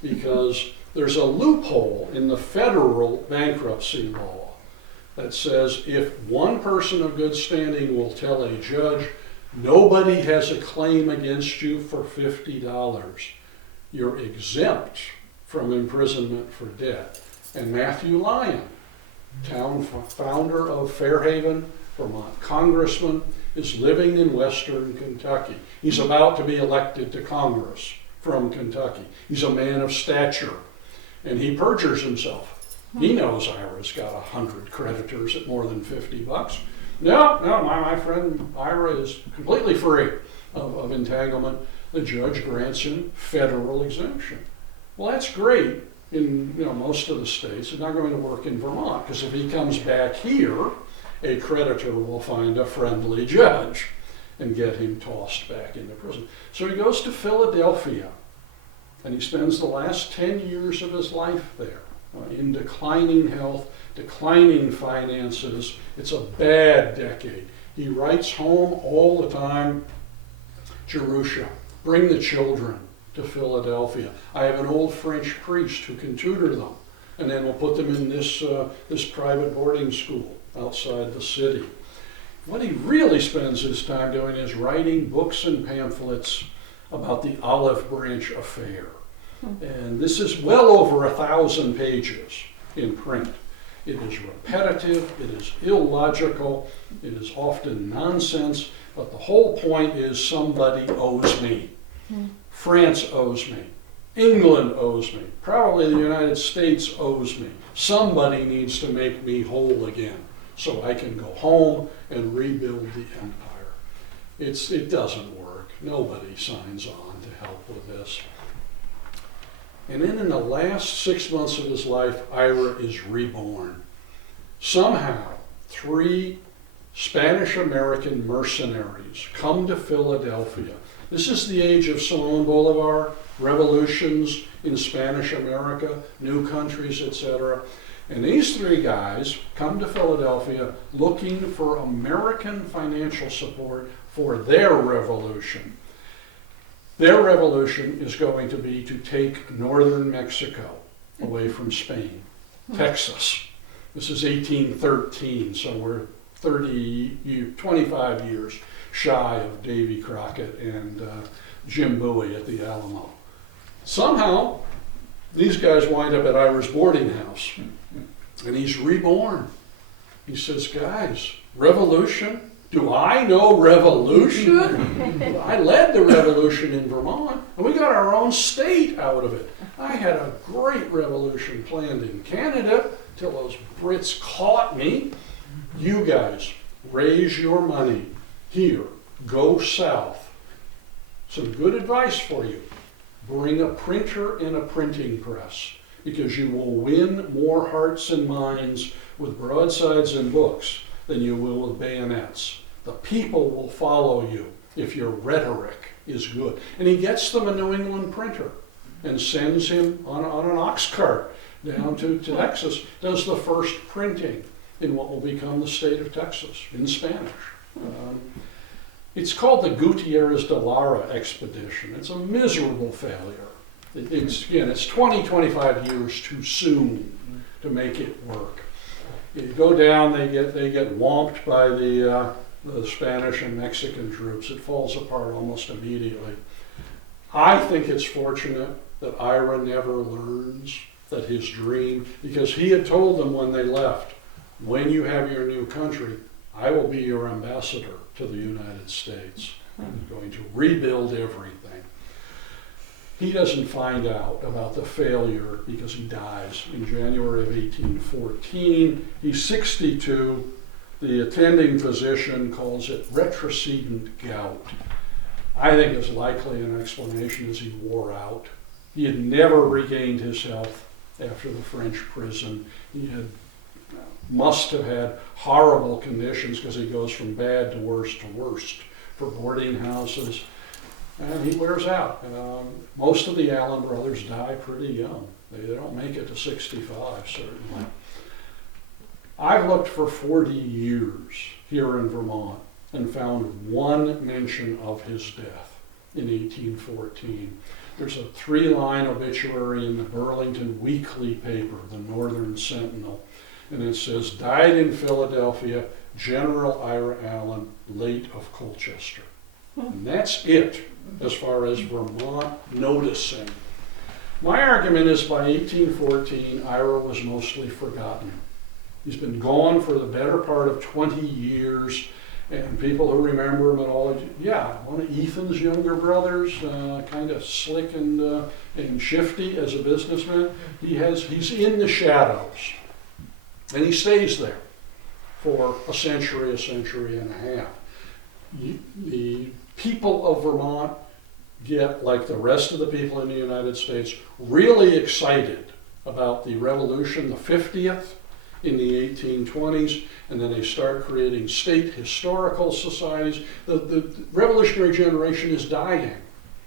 because there's a loophole in the federal bankruptcy law that says if one person of good standing will tell a judge, nobody has a claim against you for $50, you're exempt from imprisonment for debt. And Matthew Lyon, founder of Fairhaven, Vermont congressman, is living in western Kentucky. He's about to be elected to Congress from Kentucky. He's a man of stature, and he perjures himself. He knows Ira's got 100 creditors at more than $50. No, my friend Ira is completely free of entanglement. The judge grants him federal exemption. Well, that's great in most of the states. It's not going to work in Vermont, because if he comes back here, a creditor will find a friendly judge and get him tossed back into prison. So he goes to Philadelphia, and he spends the last 10 years of his life there in declining health, declining finances. It's a bad decade. He writes home all the time, Jerusha, bring the children to Philadelphia. I have an old French priest who can tutor them, and then we'll put them in this private boarding school outside the city. What he really spends his time doing is writing books and pamphlets about the Olive Branch affair. And this is well over 1,000 pages in print. It is repetitive, it is illogical, it is often nonsense, but the whole point is somebody owes me. France owes me. England owes me. Probably the United States owes me. Somebody needs to make me whole again so I can go home and rebuild the empire. It doesn't work. Nobody signs on to help with this. And then in the last 6 months of his life, Ira is reborn. Somehow, 3 Spanish-American mercenaries come to Philadelphia. This is the age of Simón Bolívar, revolutions in Spanish America, new countries, etc. And these 3 guys come to Philadelphia looking for American financial support for their revolution. Their revolution is going to be to take northern Mexico away from Spain, Texas. This is 1813, so we're 25 years shy of Davy Crockett and Jim Bowie at the Alamo. Somehow, these guys wind up at Ira's boarding house, and he's reborn. He says, guys, revolution? Do I know revolution? I led the revolution in Vermont, and we got our own state out of it. I had a great revolution planned in Canada till those Brits caught me. You guys, raise your money here. Go south. Some good advice for you. Bring a printer and a printing press, because you will win more hearts and minds with broadsides and books than you will with bayonets. The people will follow you if your rhetoric is good. And he gets them a New England printer and sends him on an ox cart down to Texas, does the first printing in what will become the state of Texas in Spanish. It's called the Gutierrez de Lara expedition. It's a miserable failure. It's 25 years too soon to make it work. You go down, they get whomped by the Spanish and Mexican troops. It falls apart almost immediately. I think it's fortunate that Ira never learns that his dream, because he had told them when they left, when you have your new country, I will be your ambassador to the United States. I'm going to rebuild everything. He doesn't find out about the failure because he dies in January of 1814. He's 62. The attending physician calls it retrocedent gout. I think as likely an explanation as he wore out. He had never regained his health after the French prison. He must have had horrible conditions because he goes from bad to worst for boarding houses. and he wears out. Most of the Allen brothers die pretty young. They don't make it to 65, certainly. I've looked for 40 years here in Vermont and found one mention of his death in 1814. There's a 3-line obituary in the Burlington Weekly paper, the Northern Sentinel, and it says, died in Philadelphia, General Ira Allen, late of Colchester. And that's it as far as Vermont noticing. My argument is by 1814, Ira was mostly forgotten. He's been gone for the better part of 20 years, and people who remember him at all, one of Ethan's younger brothers, kind of slick and shifty as a businessman. He's in the shadows, and he stays there for a century and a half. The people of Vermont get, like the rest of the people in the United States, really excited about the revolution, the 50th, in the 1820s, and then they start creating state historical societies. The revolutionary generation is dying.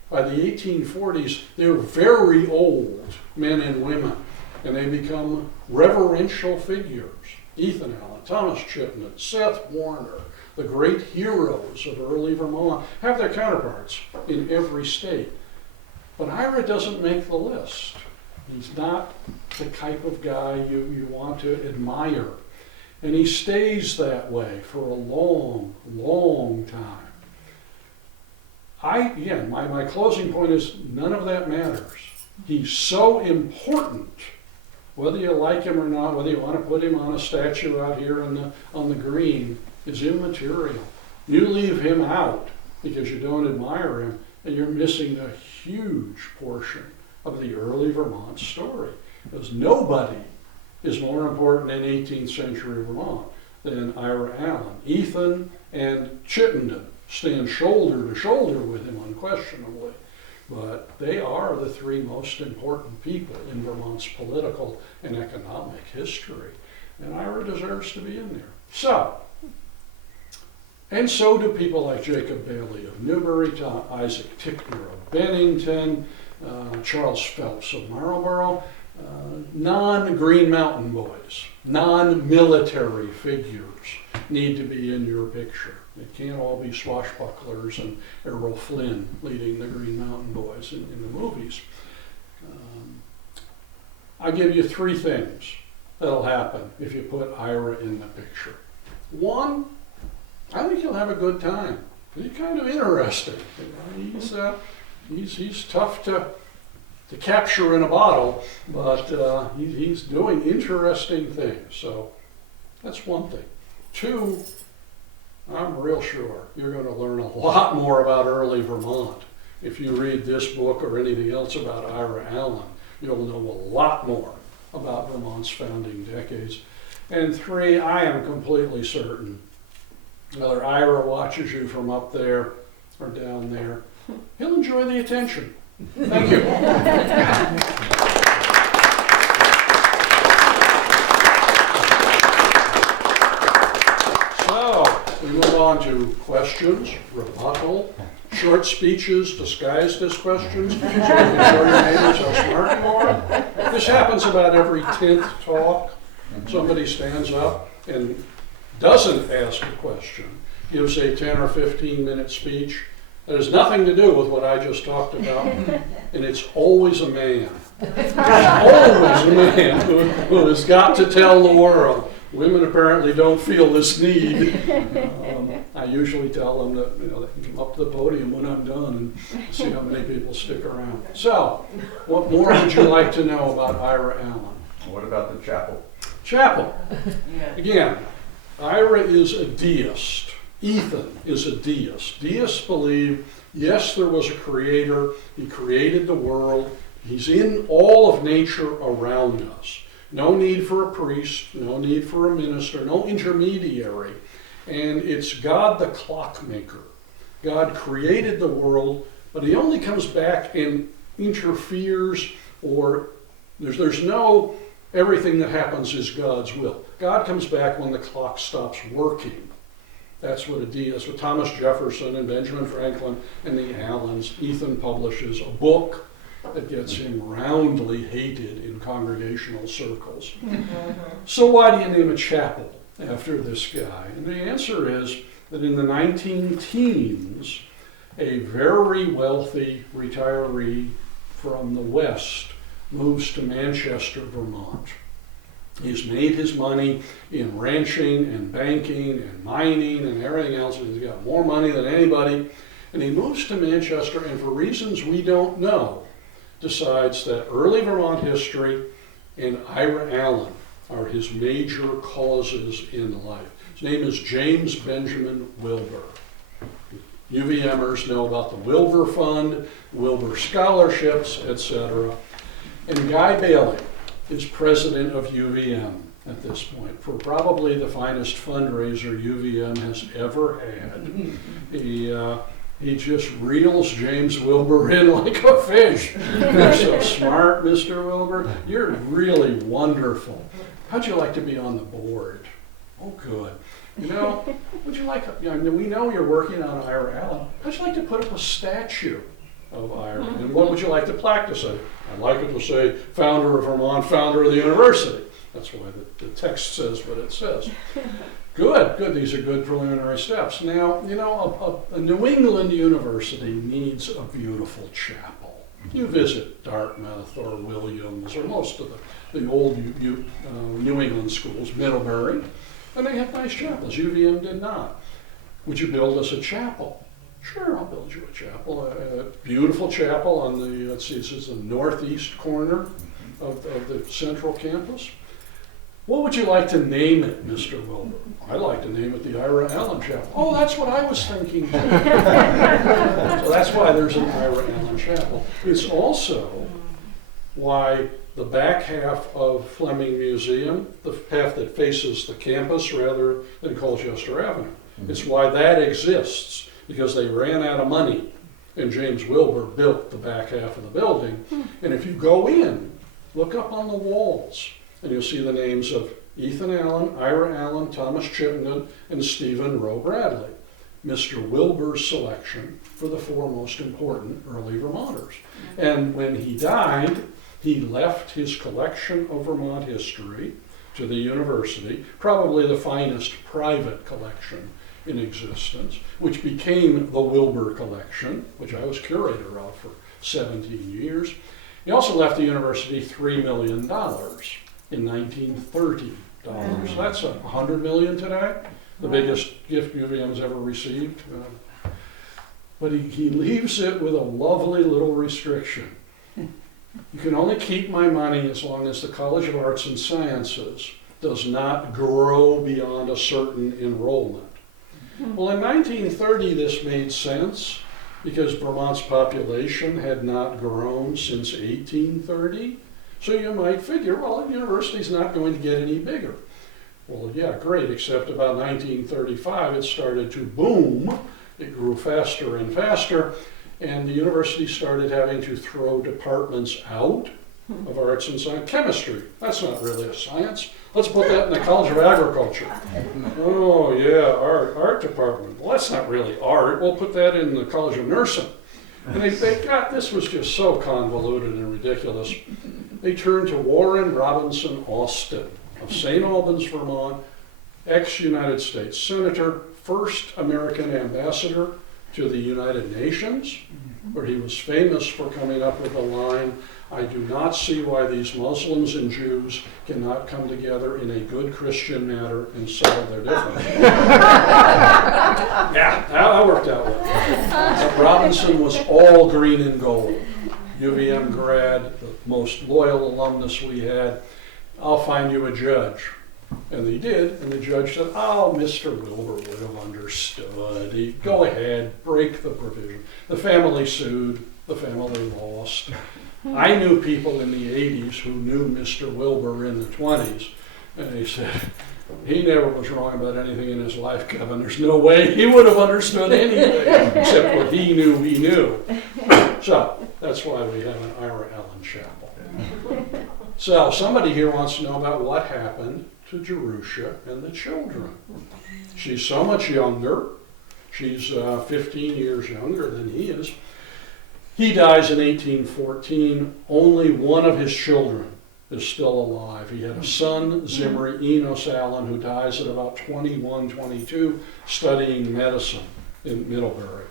By the 1840s, they're very old men and women, and they become reverential figures. Ethan Allen, Thomas Chittenden, Seth Warner, the great heroes of early Vermont, have their counterparts in every state. But Ira doesn't make the list. He's not the type of guy you want to admire. And he stays that way for a long, long time. My closing point is none of that matters. He's so important, whether you like him or not, whether you want to put him on a statue out here on the green, is immaterial. You leave him out because you don't admire him, and you're missing a huge portion of the early Vermont story. Because nobody is more important in 18th century Vermont than Ira Allen. Ethan and Chittenden stand shoulder to shoulder with him unquestionably, but they are the 3 most important people in Vermont's political and economic history, and Ira deserves to be in there. So do people like Jacob Bailey of Newbury, Isaac Tickner of Bennington, Charles Phelps of Marlborough, non-Green Mountain Boys, non-military figures need to be in your picture. It can't all be swashbucklers and Errol Flynn leading the Green Mountain Boys in the movies. I'll give you 3 things that'll happen if you put Ira in the picture. 1, I think you'll have a good time. He's kind of interesting. He's tough to capture in a bottle, but he's doing interesting things. So that's one thing. 2, I'm real sure you're going to learn a lot more about early Vermont. If you read this book or anything else about Ira Allen, you'll know a lot more about Vermont's founding decades. And 3, I am completely certain whether Ira watches you from up there or down there, he'll enjoy the attention. Thank you. So, we move on to questions, rebuttal, short speeches disguised as questions, so you can show your neighbors how smart you are. This happens about every 10th talk. Somebody stands up and doesn't ask a question, gives a 10 or 15 minute speech that has nothing to do with what I just talked about, and it's always a man. It's always a man who has got to tell the world. Women apparently don't feel this need. I usually tell them that they can come up to the podium when I'm done and see how many people stick around. So, what more would you like to know about Ira Allen? What about the chapel? Chapel. Again, Ira is a deist. Ethan is a deist. Deists believe, yes, there was a creator. He created the world. He's in all of nature around us. No need for a priest, no need for a minister, no intermediary. And it's God the clockmaker. God created the world, but he only comes back and interferes, or there's no everything that happens is God's will. God comes back when the clock stops working. That's what a D is. With Thomas Jefferson and Benjamin Franklin and the Allens, Ethan publishes a book that gets him roundly hated in congregational circles. So why do you name a chapel after this guy? And the answer is that in the 19-teens, a very wealthy retiree from the West moves to Manchester, Vermont. He's made his money in ranching and banking and mining and everything else. He's got more money than anybody. And he moves to Manchester, and for reasons we don't know, decides that early Vermont history and Ira Allen are his major causes in life. His name is James Benjamin Wilbur. UVMers know about the Wilbur Fund, Wilbur Scholarships, etc. And Guy Bailey is president of UVM at this point for probably the finest fundraiser UVM has ever had. He just reels James Wilbur in like a fish. You're so smart, Mr. Wilbur. You're really wonderful. How'd you like to be on the board? Oh, good. You know, would you like, we know you're working on Ira Allen. How'd you like to put up a statue of Ira? And what would you like the plaque to say? I'd like it to say, founder of Vermont, founder of the university. That's why the text says what it says. Good. These are good preliminary steps. Now, a New England university needs a beautiful chapel. You visit Dartmouth or Williams or most of the old New England schools, Middlebury, and they have nice chapels. UVM did not. Would you build us a chapel? Sure, I'll build you a chapel. A beautiful chapel on the, this is the northeast corner of the central campus. What would you like to name it, Mr. Wilbur? I'd like to name it the Ira Allen Chapel. Oh, that's what I was thinking too. So that's why there's an Ira Allen Chapel. It's also why the back half of Fleming Museum, the half that faces the campus rather than Colchester Avenue, it's why that exists, because they ran out of money and James Wilbur built the back half of the building. And if you go in, look up on the walls, and you'll see the names of Ethan Allen, Ira Allen, Thomas Chittenden, and Stephen Roe Bradley. Mr. Wilbur's selection for the four most important early Vermonters. And when he died, he left his collection of Vermont history to the university, probably the finest private collection in existence, which became the Wilbur Collection, which I was curator of for 17 years. He also left the university $3 million in 1930 dollars. That's $100 million today, the biggest gift UVM's ever received. But he leaves it with a lovely little restriction. You can only keep my money as long as the College of Arts and Sciences does not grow beyond a certain enrollment. Well, in 1930, this made sense because Vermont's population had not grown since 1830. So you might figure, well, the university's not going to get any bigger. Well, yeah, great, except about 1935, it started to boom. It grew faster and faster, and the university started having to throw departments out of arts and science. Chemistry, that's not really a science. Let's put that in the College of Agriculture. Oh, yeah, art department. Well, that's not really art. We'll put that in the College of Nursing. And this was just so convoluted and ridiculous. They turned to Warren Robinson Austin of St. Albans, Vermont, ex-United States Senator, first American ambassador to the United Nations, where he was famous for coming up with the line, I do not see why these Muslims and Jews cannot come together in a good Christian manner and settle their differences. Yeah, that worked out well. Robinson was all green and gold. UVM grad, the most loyal alumnus we had. I'll find you a judge. And they did, and the judge said, oh, Mr. Wilbur would have understood. Go ahead, break the provision. The family sued, the family lost. I knew people in the 80s who knew Mr. Wilbur in the 20s, and they said, he never was wrong about anything in his life, Kevin. There's no way he would have understood anything except what he knew. So that's why we have an Ira Allen Chapel. So somebody here wants to know about what happened to Jerusha and the children. She's so much younger. She's 15 years younger than he is. He dies in 1814. Only one of his children is still alive. He had a son, Zimri Enos Allen, who dies at about 21, 22, studying medicine in Middlebury.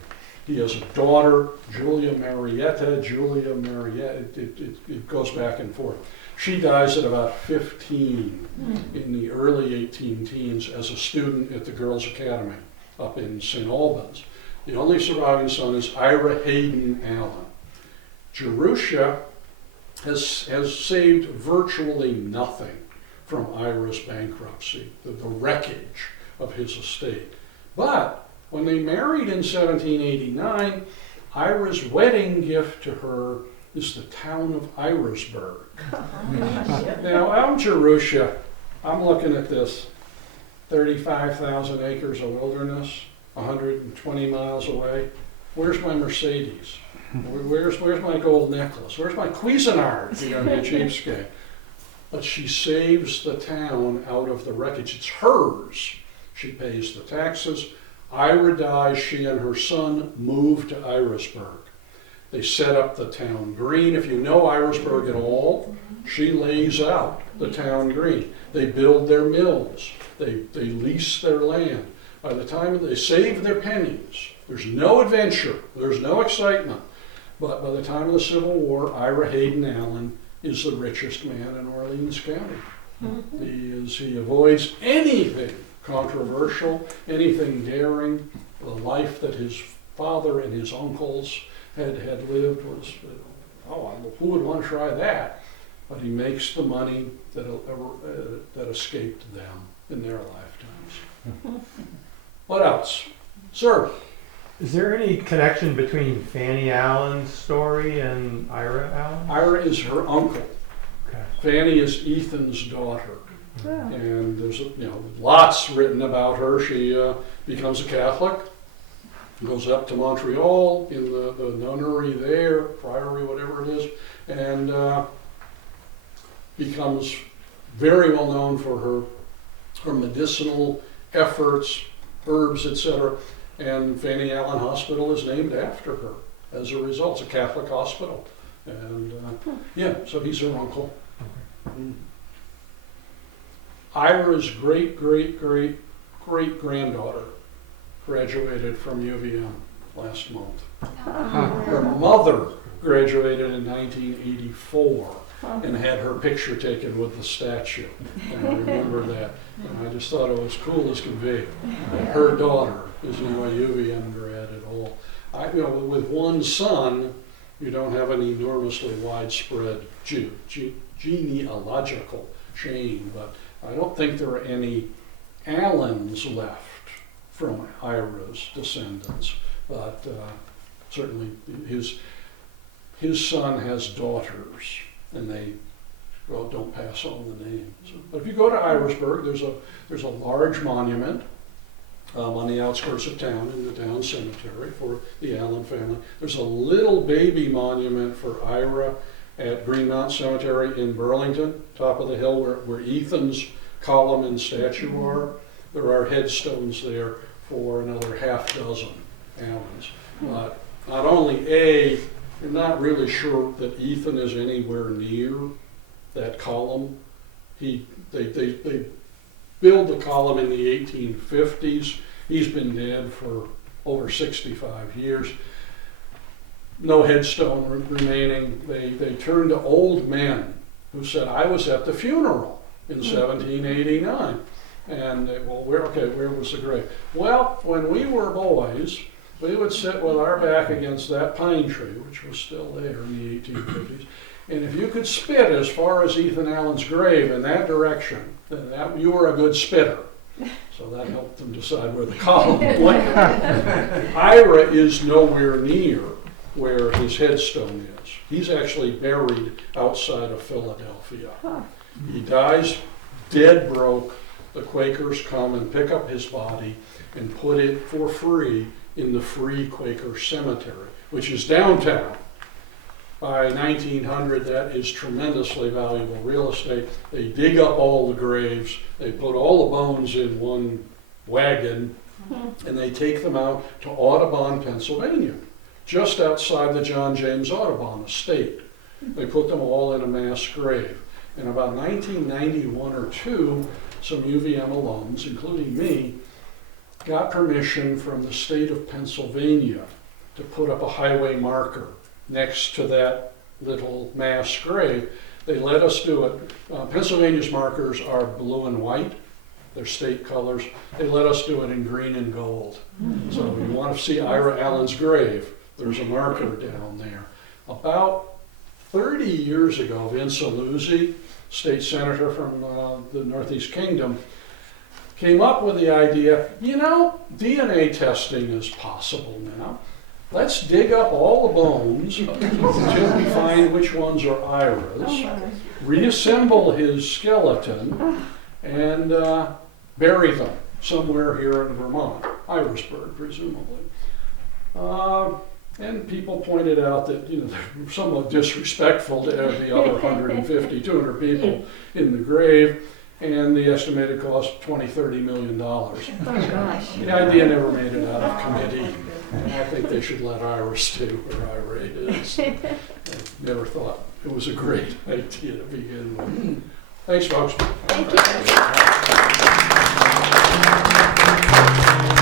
He has a daughter, Julia Marietta. It goes back and forth. She dies at about 15 in the early 18 teens as a student at the Girls' Academy up in St. Albans. The only surviving son is Ira Hayden Allen. Jerusha has saved virtually nothing from Ira's bankruptcy, the wreckage of his estate. But when they married in 1789, Ira's wedding gift to her is the town of Irisburg. Now, I'm Jerusha. I'm looking at this 35,000 acres of wilderness, 120 miles away. Where's my Mercedes? Where's my gold necklace? Where's my Cuisinart? You know, the cheapskate. But she saves the town out of the wreckage. It's hers. She pays the taxes. Ira dies. She and her son move to Irisburg. They set up the town green. If you know Irisburg at all, she lays out the town green. They build their mills. They lease their land. By the time they save their pennies, there's no adventure, there's no excitement. But by the time of the Civil War, Ira Hayden Allen is the richest man in Orleans County. He avoids anything controversial, anything daring. The life that his father and his uncles had lived was, who would want to try that? But he makes the money that escaped them in their lifetimes. What else? Sir? Is there any connection between Fanny Allen's story and Ira Allen? Ira is her uncle. Okay. Fanny is Ethan's daughter. And there's lots written about her. She becomes a Catholic, goes up to Montreal in the nunnery there, priory, whatever it is, and becomes very well known for her medicinal efforts, herbs, etc. And Fanny Allen Hospital is named after her as a result. It's a Catholic hospital. And so he's her uncle. Ira's great-great-great-great-granddaughter graduated from UVM last month. Her mother graduated in 1984 and had her picture taken with the statue. And I remember that. And I just thought it was cool as could be. Her daughter is now a UVM grad at all. With one son, you don't have an enormously widespread genealogical chain, but I don't think there are any Allens left from Ira's descendants. But certainly his son has daughters, and they don't pass on the names. But if you go to Irisburg, there's a large monument on the outskirts of town in the town cemetery for the Allen family. There's a little baby monument for Ira at Greenmount Cemetery in Burlington, top of the hill where Ethan's column and statue are. There are headstones there for another half dozen Allens. But not only you're not really sure that Ethan is anywhere near that column. They build the column in the 1850s. He's been dead for over 65 years. No headstone remaining. They turned to old men who said, I was at the funeral in 1789. And where was the grave? Well, when we were boys, we would sit with our back against that pine tree, which was still there in the 1850s. And if you could spit as far as Ethan Allen's grave in that direction, then you were a good spitter. So that helped them decide where the column went. Ira is nowhere near where his headstone is. He's actually buried outside of Philadelphia. He dies dead broke. The Quakers come and pick up his body and put it for free in the Free Quaker Cemetery, which is downtown. By 1900, that is tremendously valuable real estate. They dig up all the graves. They put all the bones in one wagon, and they take them out to Audubon, Pennsylvania, just outside the John James Audubon estate. They put them all in a mass grave. In about 1991 or 2, some UVM alums, including me, got permission from the state of Pennsylvania to put up a highway marker next to that little mass grave. They let us do it. Pennsylvania's markers are blue and white. They're state colors. They let us do it in green and gold. So if you want to see Ira Allen's grave, there's a marker down there. About 30 years ago, Vince Aluzzi, state senator from the Northeast Kingdom, came up with the idea, you know, DNA testing is possible now. Let's dig up all the bones until we find which ones are Ira's, reassemble his skeleton, and bury them somewhere here in Vermont, Irisburg, presumably. And people pointed out that, you know, they're somewhat disrespectful to have the other 150, 200 people in the grave, and the estimated cost $20–30 million. Oh gosh. The idea never made it out of committee. I think they should let Iris do, or Ira is. I never thought it was a great idea to begin with. Thanks, folks. Thank you.